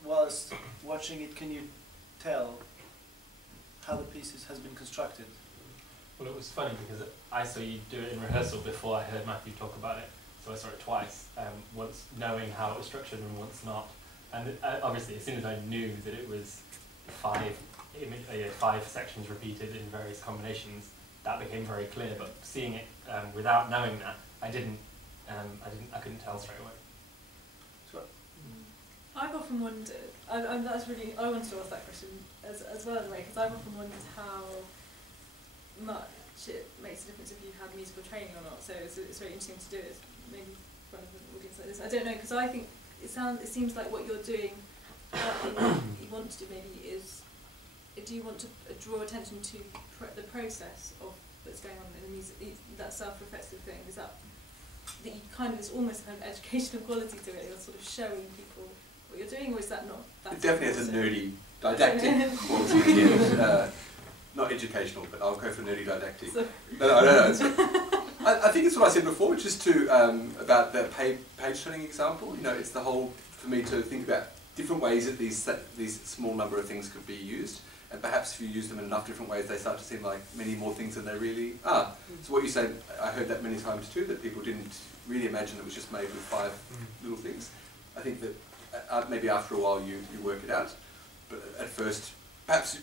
whilst watching it, can you tell how the piece has been constructed? Well, it was funny because I saw you do it in rehearsal before I heard Matthew talk about it, so I saw it twice, once knowing how it was structured and once not. And obviously, as soon as I knew that it was five sections repeated in various combinations, that became very clear. But seeing it without knowing that, I couldn't tell straight away. I've often wondered. I wanted to ask that question as well in a way, because I've often wondered how much it makes a difference if you have musical training or not. So it's very interesting to do it maybe in front of an audience like this. I don't know, because I think it seems like what you're doing, what you want to do maybe is, do you want to draw attention to the process of that's going on in the music, that self-reflexive thing? Is that you kind of, it's almost kind of educational quality to it? You're sort of showing people what you're doing, or is that not? It definitely has a nerdy didactic quality. Not educational, but I'll go for nerdy didactic. So No. I think it's what I said before, which is to about the page turning example. You know, it's the whole, for me, to think about different ways that these small number of things could be used, and perhaps if you use them in enough different ways, they start to seem like many more things than they really are. So what you said, I heard that many times too, that people didn't really imagine it was just made with 5 little things. I think that maybe after a while you work it out, but at first, perhaps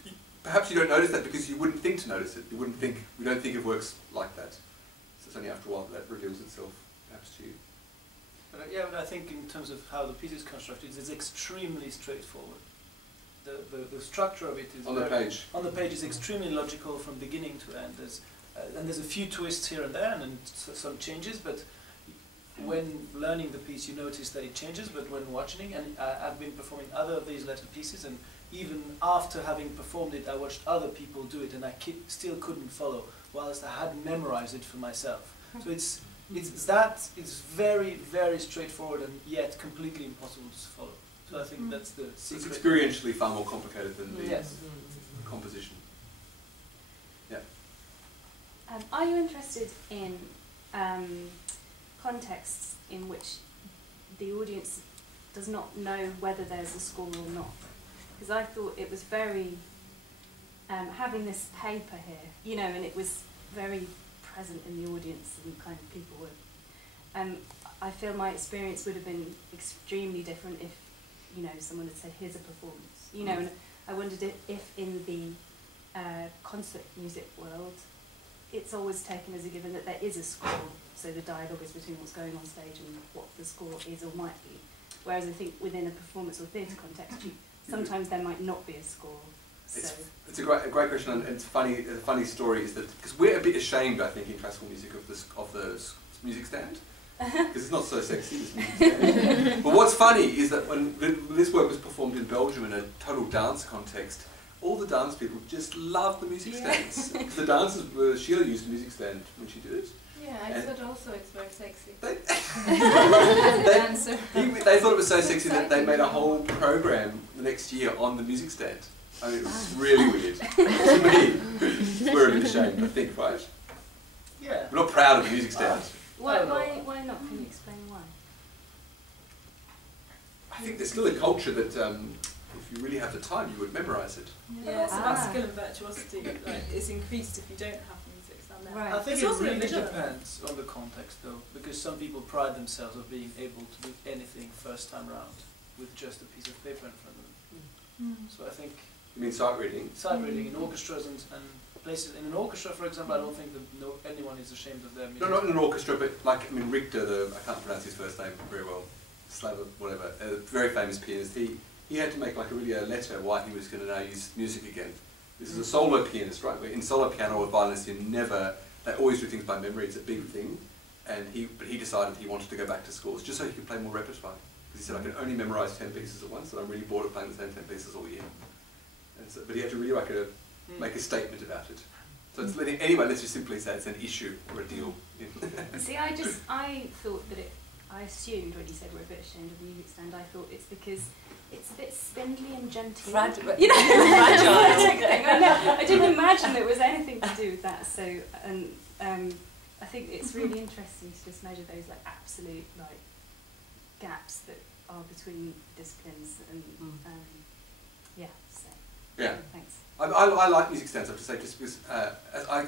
you don't notice that because you wouldn't think to notice it. We don't think it works like that. So it's only after a while that reveals itself, perhaps, to you. But I think in terms of how the piece is constructed, it's extremely straightforward. The structure of it is on the page. On the page is extremely logical from beginning to end. There's a few twists here and there, and then some changes. But when learning the piece, you notice that it changes. But when watching, and I've been performing other of these letter pieces, and even after having performed it, I watched other people do it, and I still couldn't follow, whilst I had memorized it for myself. So it's very, very straightforward, and yet completely impossible to follow. So I think that's the secret. It's experientially far more complicated than the yes. composition. Yeah. Are you interested in contexts in which the audience does not know whether there's a score or not? Because I thought it was very, having this paper here, you know, and it was very present in the audience, and kind of people were, I feel my experience would have been extremely different if, you know, someone had said, here's a performance, you know, and I wondered if in the concert music world, it's always taken as a given that there is a score, so the dialogue is between what's going on stage and what the score is or might be. Whereas I think within a performance or theatre context, sometimes there might not be a score. So. It's a great question, and it's funny. The funny story is that because we're a bit ashamed, I think, in classical music of the music stand, because it's not so sexy. This music stand. But what's funny is that when this work was performed in Belgium in a total dance context, all the dance people just loved the music stands. Because the dancers, Sheila used a music stand when she did it. Yeah, I thought also it's very sexy. They thought it was so sexy that they made a whole program the next year on the music stand. I mean, it was really weird. To me, we're a bit ashamed, I think, right? Yeah. We're not proud of the music stand. Why not? Can you explain why? I think there's still a culture that if you really have the time, you would memorise it. Yeah, it's about skill and virtuosity. Like, it's increased if you don't have the music stand there. Right. I think It's it also really visual. depends on the context, though, because some people pride themselves on being able to do anything first time round with just a piece of paper in front of them. So I think You mean sight reading? sight reading in orchestras and places, in an orchestra, for example, I don't think that anyone is ashamed of their music. No, not in an orchestra, but like, I mean, Richter, I can't pronounce his first name very well, Slaver, whatever, a very famous pianist, he had to make like a letter why he was going to now use music again. This is a solo pianist, right? Where in solo piano or violinist, you never they always do things by memory. It's a big thing, and but he decided he wanted to go back to scores just so he could play more repertoire. Because he said, I can only memorise 10 pieces at once, and I'm really bored of playing the same 10 pieces all year. And so, but he had to really make a statement about it. So it's anyway, let's just simply say it's an issue or a deal. See, I thought that I assumed when you said we're a bit ashamed of the music stand, I thought it's because it's a bit spindly and genteel. Fragile. You know, Fragile. I didn't imagine it was anything to do with that. So, and I think it's really interesting to just measure those like absolute like gaps that are between disciplines and yeah. So yeah. Thanks. I like music stands, I have to say, just because I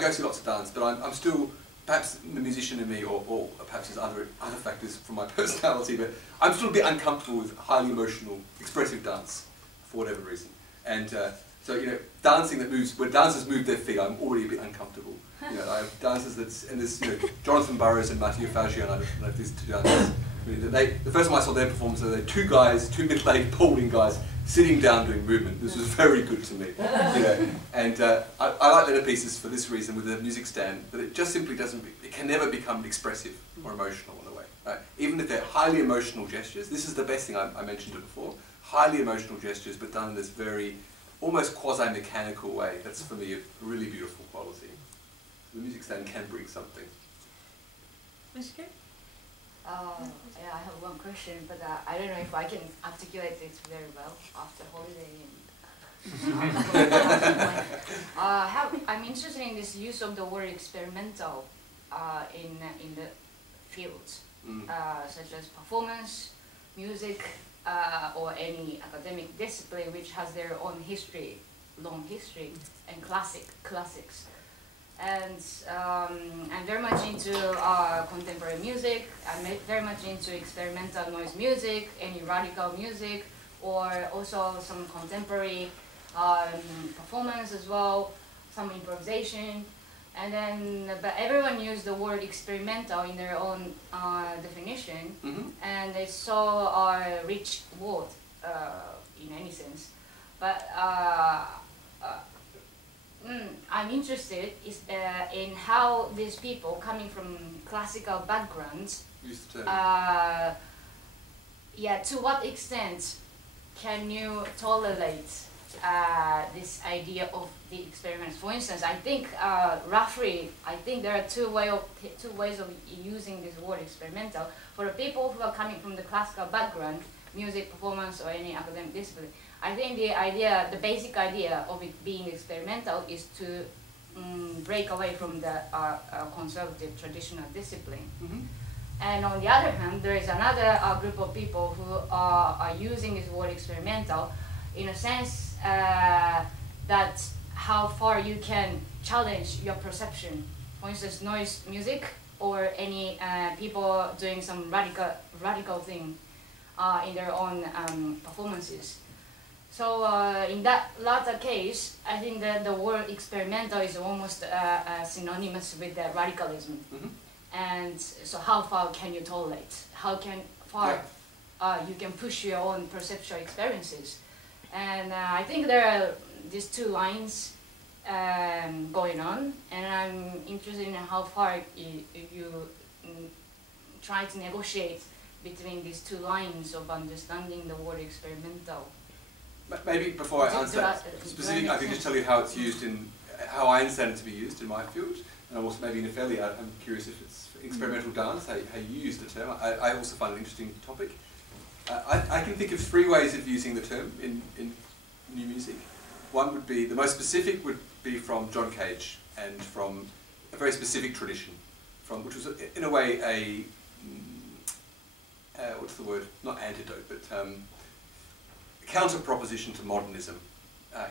go see lots of dance, but I'm still, perhaps the musician in me, or perhaps there's other factors from my personality, but I'm still a bit uncomfortable with highly emotional, expressive dance, for whatever reason. And so, you know, dancing that moves, where dancers move their feet, I'm already a bit uncomfortable. You know, I have dancers and there's, you know, Jonathan Burrows and Matthew Shlomowitz, and I don't know if these two dancers. The first time I saw their performance, they were two middle-aged, balding guys, sitting down doing movement. This was very good to me, you know. And I like letter pieces for this reason with the music stand, but it just simply doesn't. It can never become expressive or emotional in a way. Right? Even if they're highly emotional gestures, this is the best thing I mentioned it before. Highly emotional gestures, but done in this very, almost quasi-mechanical way. That's for me a really beautiful quality. The music stand can bring something. Yeah, I have one question, but I don't know if I can articulate it very well after holiday. I'm interested in this use of the word experimental in the fields, such as performance, music, or any academic discipline which has their own history, long history, and classics. And I'm very much into contemporary music. I'm very much into experimental noise music, any radical music, or also some contemporary performance as well, some improvisation. And then, but everyone used the word experimental in their own definition, and it's so a rich word in any sense. But I'm interested in how these people coming from classical backgrounds, to what extent can you tolerate this idea of the experiments? For instance, I think roughly, there are two ways of using this word experimental. For the people who are coming from the classical background, music, performance, or any academic discipline, I think the basic idea of it being experimental is to break away from the conservative traditional discipline. And on the other hand, there is another group of people who are using this word experimental in a sense that how far you can challenge your perception. For instance, noise music, or any people doing some radical thing in their own performances. So in that latter case, I think that the word experimental is almost synonymous with the radicalism. And so how far can you tolerate? How far you can push your own perceptual experiences? And I think there are these two lines going on, and I'm interested in how far you try to negotiate between these two lines of understanding the word experimental. Maybe before I answer that specifically, I could just tell you how it's used how I understand it to be used in my field, and also maybe Nefeli. I'm curious if it's experimental dance, how you use the term. I also find it an interesting topic. I can think of three ways of using the term in new music. One would be, the most specific would be from John Cage, and from a very specific tradition, which was in a way what's the word? Not antidote, but counter proposition to modernism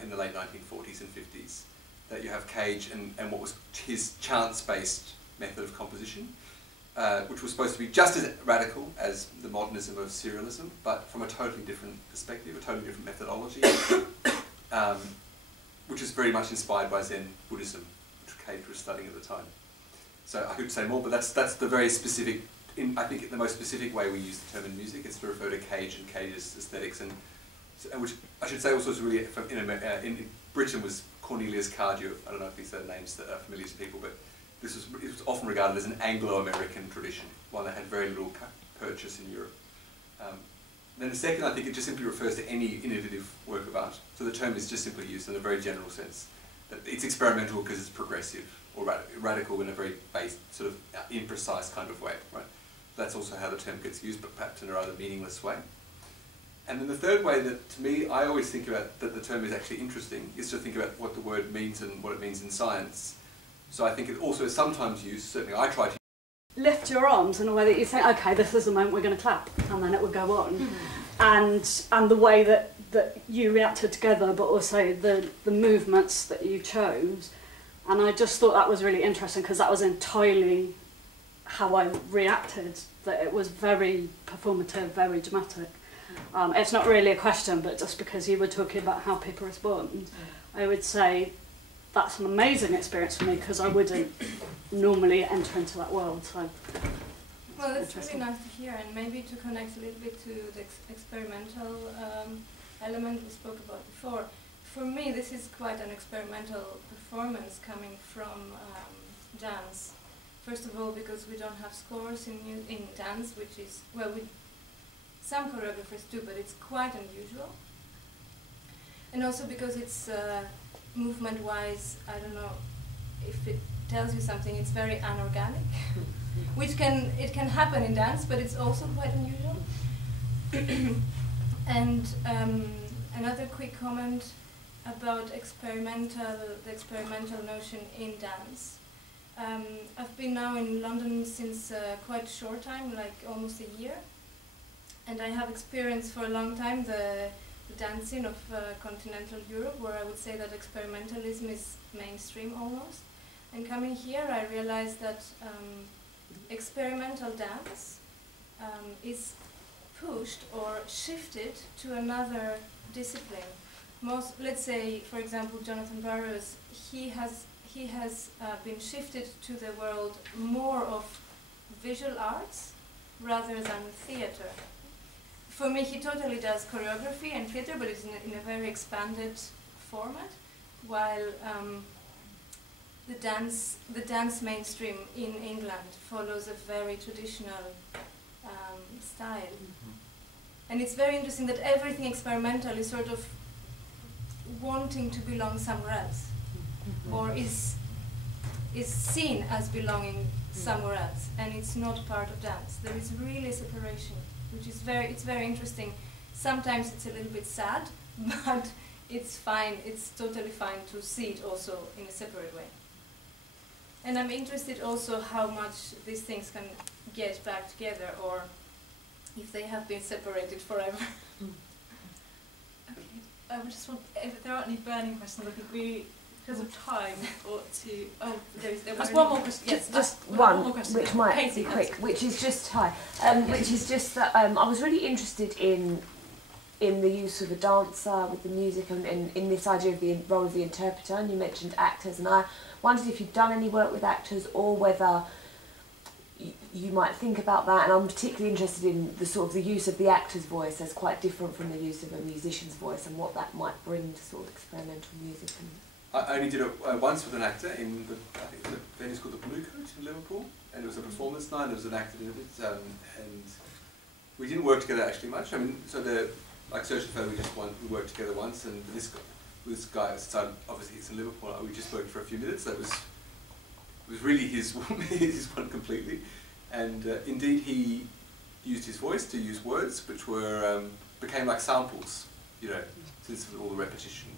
in the late 1940s and 50s. That you have Cage and what was his chance-based method of composition, which was supposed to be just as radical as the modernism of serialism, but from a totally different perspective, a totally different methodology, which is very much inspired by Zen Buddhism, which Cage was studying at the time. So I could say more, but that's the very specific, I think the most specific way we use the term in music is to refer to Cage and Cage's aesthetics, and which I should say also is really in Britain was Cornelius Cardew. I don't know if these are names that are familiar to people, but it was often regarded as an Anglo-American tradition, one that had very little purchase in Europe. Then the second, I think it just simply refers to any innovative work of art. So the term is just simply used in a very general sense. That it's experimental because it's progressive, or radical in a very based, sort of imprecise kind of way, right? That's also how the term gets used, but perhaps in a rather meaningless way. And then the third way that, to me, I always think about that the term is actually interesting, is to think about what the word means and what it means in science. So I think it also is sometimes used, certainly I try to lift your arms in a way that you think, okay, this is the moment we're going to clap, and then it would go on. And the way that you reacted together, but also the movements that you chose. And I just thought that was really interesting, because that was entirely how I reacted, that it was very performative, very dramatic. It's not really a question, but just because you were talking about how people respond, I would say that's an amazing experience for me, because I wouldn't normally enter into that world. So, well, that's really nice to hear, and maybe to connect a little bit to the experimental element we spoke about before. For me, this is quite an experimental performance coming from dance. First of all, because we don't have scores in dance, which is, well, some choreographers do, but it's quite unusual. And also because it's movement-wise, I don't know if it tells you something, it's very anorganic, which it can happen in dance, but it's also quite unusual. And another quick comment about the experimental notion in dance. I've been now in London since quite a short time, like almost a year, and I have experienced for a long time the dancing of continental Europe, where I would say that experimentalism is mainstream almost. And coming here, I realized that experimental dance is pushed or shifted to another discipline. Let's say, for example, Jonathan Burroughs, he has been shifted to the world more of visual arts rather than theater. For me, he totally does choreography and theater, but it's in a very expanded format, while the dance mainstream in England follows a very traditional style. And it's very interesting that everything experimental is sort of wanting to belong somewhere else, or is seen as belonging somewhere else, and it's not part of dance. There is really a separation, which is it's very interesting. Sometimes it's a little bit sad, but it's fine, it's totally fine to see it also in a separate way. And I'm interested also how much these things can get back together, or if they have been separated forever. Okay, I would just want, if there aren't any burning questions, I think we, because of time, ought to, there was one more question. Yes, just one one more question. which might Katie, be quick, which is just, which is just that I was really interested in the use of a dancer with the music, and in this idea of the role of the interpreter, and you mentioned actors, and I wondered if you've done any work with actors, or whether you might think about that. And I'm particularly interested in the sort of the use of the actor's voice as quite different from the use of a musician's voice, and what that might bring to sort of experimental music. I only did it once with an actor in I think the venue called the Blue Coat in Liverpool, and it was a performance night. There was an actor in it, and we didn't work together actually much. I mean, so like Serge Vuille, we worked together once, and this guy, so obviously he's in Liverpool. We just worked for a few minutes. That was really his one completely, and indeed he used his voice to use words which were became like samples, you know, since all the repetition.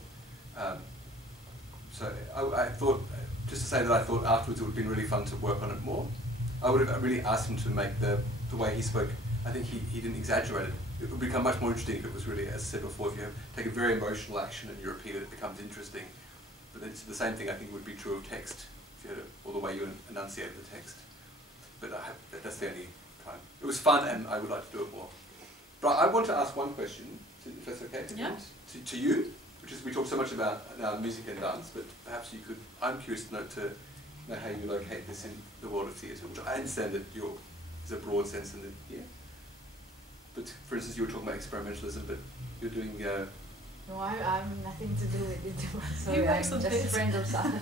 So I thought, just to say that I thought afterwards it would have been really fun to work on it more. I would have really asked him to make the way he spoke. I think he didn't exaggerate it. It would become much more interesting if it was really, as I said before, if you take a very emotional action and you repeat it, it becomes interesting. But then it's the same thing I think would be true of text, if you had or the way you enunciate the text. But that's the only time. It was fun, and I would like to do it more. But I want to ask one question, if that's okay, to you, which is, we talk so much about music and dance, but perhaps you could, I'm curious to know how you locate this in the world of theatre, which I understand that there's a broad sense in the, yeah. But for instance, you were talking about experimentalism, but you're doing No, I'm nothing to do with it. So He I'm works on just a this. friend of Sam.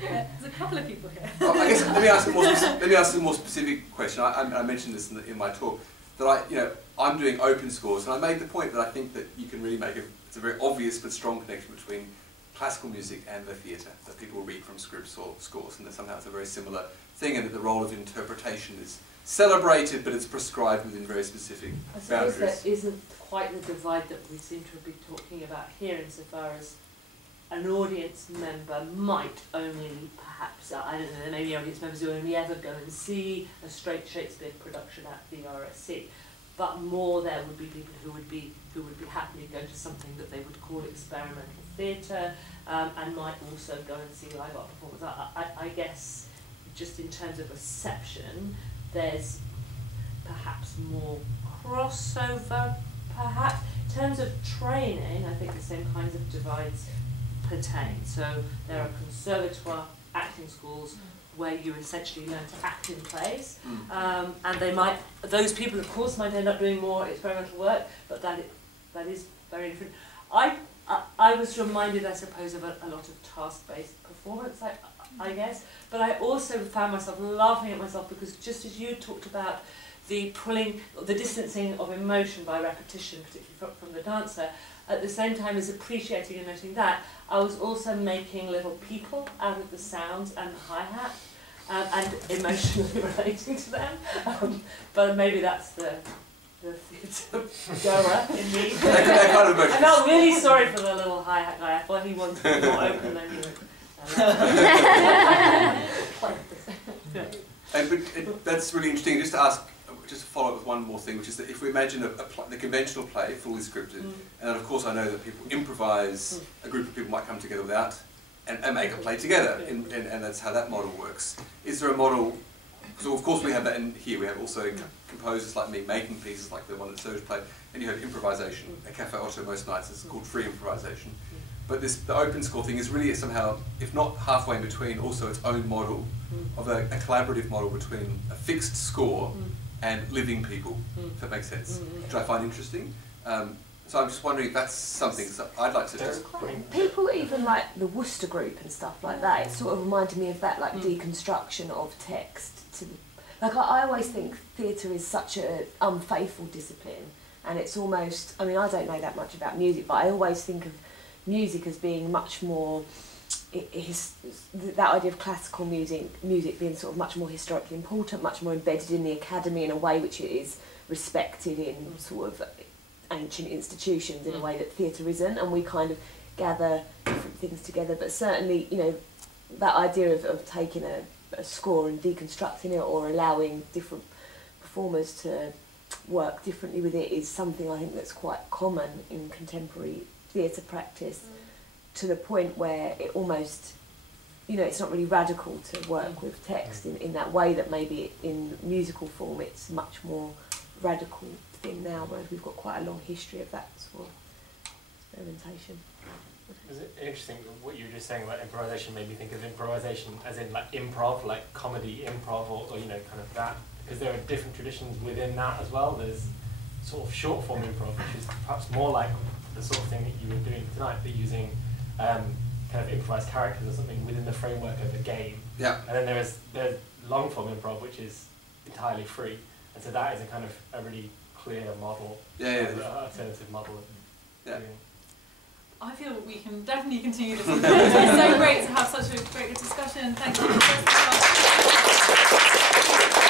There's a couple of people here. Well, I guess let me ask a more specific question. I mentioned this in my talk that I'm doing open scores, and I made the point that I think that you can really make it's a very obvious but strong connection between classical music and the theatre, that people read from scripts or scores, and that somehow it's a very similar thing, and that the role of interpretation is celebrated, but it's prescribed within very specific I suppose boundaries. that isn't quite the divide that we seem to be talking about here, insofar as an audience member might only perhaps, I don't know, there may be audience members who only ever go and see a straight Shakespeare production at the RSC, but more there would be people who would be happily going to something that they would call experimental theatre, and might also go and see live art performance. I guess just in terms of reception, there's perhaps more crossover, perhaps. In terms of training, I think the same kinds of divides pertain. So there are conservatoire acting schools where you essentially learn to act in plays, and those people of course might end up doing more experimental work, but that is very different. I was reminded, I suppose, of a lot of task-based performance, I guess, but I also found myself laughing at myself because just as you talked about the distancing of emotion by repetition, particularly from the dancer, at the same time as appreciating and noting that, I was also making little people out of the sounds and the hi-hat, and emotionally relating to them. But maybe that's the theatre goer in me. I felt really sorry for the little hi-hat guy. I thought he wanted to be more open than you. But that's really interesting. Just to ask, just to follow up with one more thing, which is that if we imagine the conventional play, fully scripted, and then of course I know that people improvise, a group of people might come together without, and make a play together, and that's how that model works. Is there a model, so of course we have that in here, we have also composers like me making pieces like the one that Serge played, and you have improvisation. At Cafe Otto most nights it's called free improvisation. But the open score thing is really somehow, if not halfway in between, also its own model of a collaborative model between a fixed score and living people, if that makes sense, which I find interesting. So I'm just wondering if that's something I'd like to just bring. People even like the Worcester group and stuff like that, it sort of reminded me of that like deconstruction of text. Like I always think theatre is such an unfaithful discipline, and it's almost, I mean I don't know that much about music, but I always think of music as being much more, that idea of classical music being sort of much more historically important, much more embedded in the academy in a way which it is respected in sort of ancient institutions in a way that theatre isn't, and we kind of gather different things together. But certainly, you know, that idea of taking a score and deconstructing it or allowing different performers to work differently with it is something I think that's quite common in contemporary theatre practice, to the point where it almost, you know, it's not really radical to work with text in that way that maybe in musical form it's much more radical thing now, whereas we've got quite a long history of that sort of experimentation. Is it interesting what you were just saying about improvisation made me think of improvisation as in like improv, like comedy improv, or you know, kind of that, because there are different traditions within that as well. There's sort of short form improv, which is perhaps more like the sort of thing that you were doing tonight, but using kind of improvised characters or something within the framework of a game. Yeah. And then there's long form improv, which is entirely free, and so that is a kind of a really clear model, alternative model of doing. I feel we can definitely continue this. It's so great to have such a great discussion. Thank you.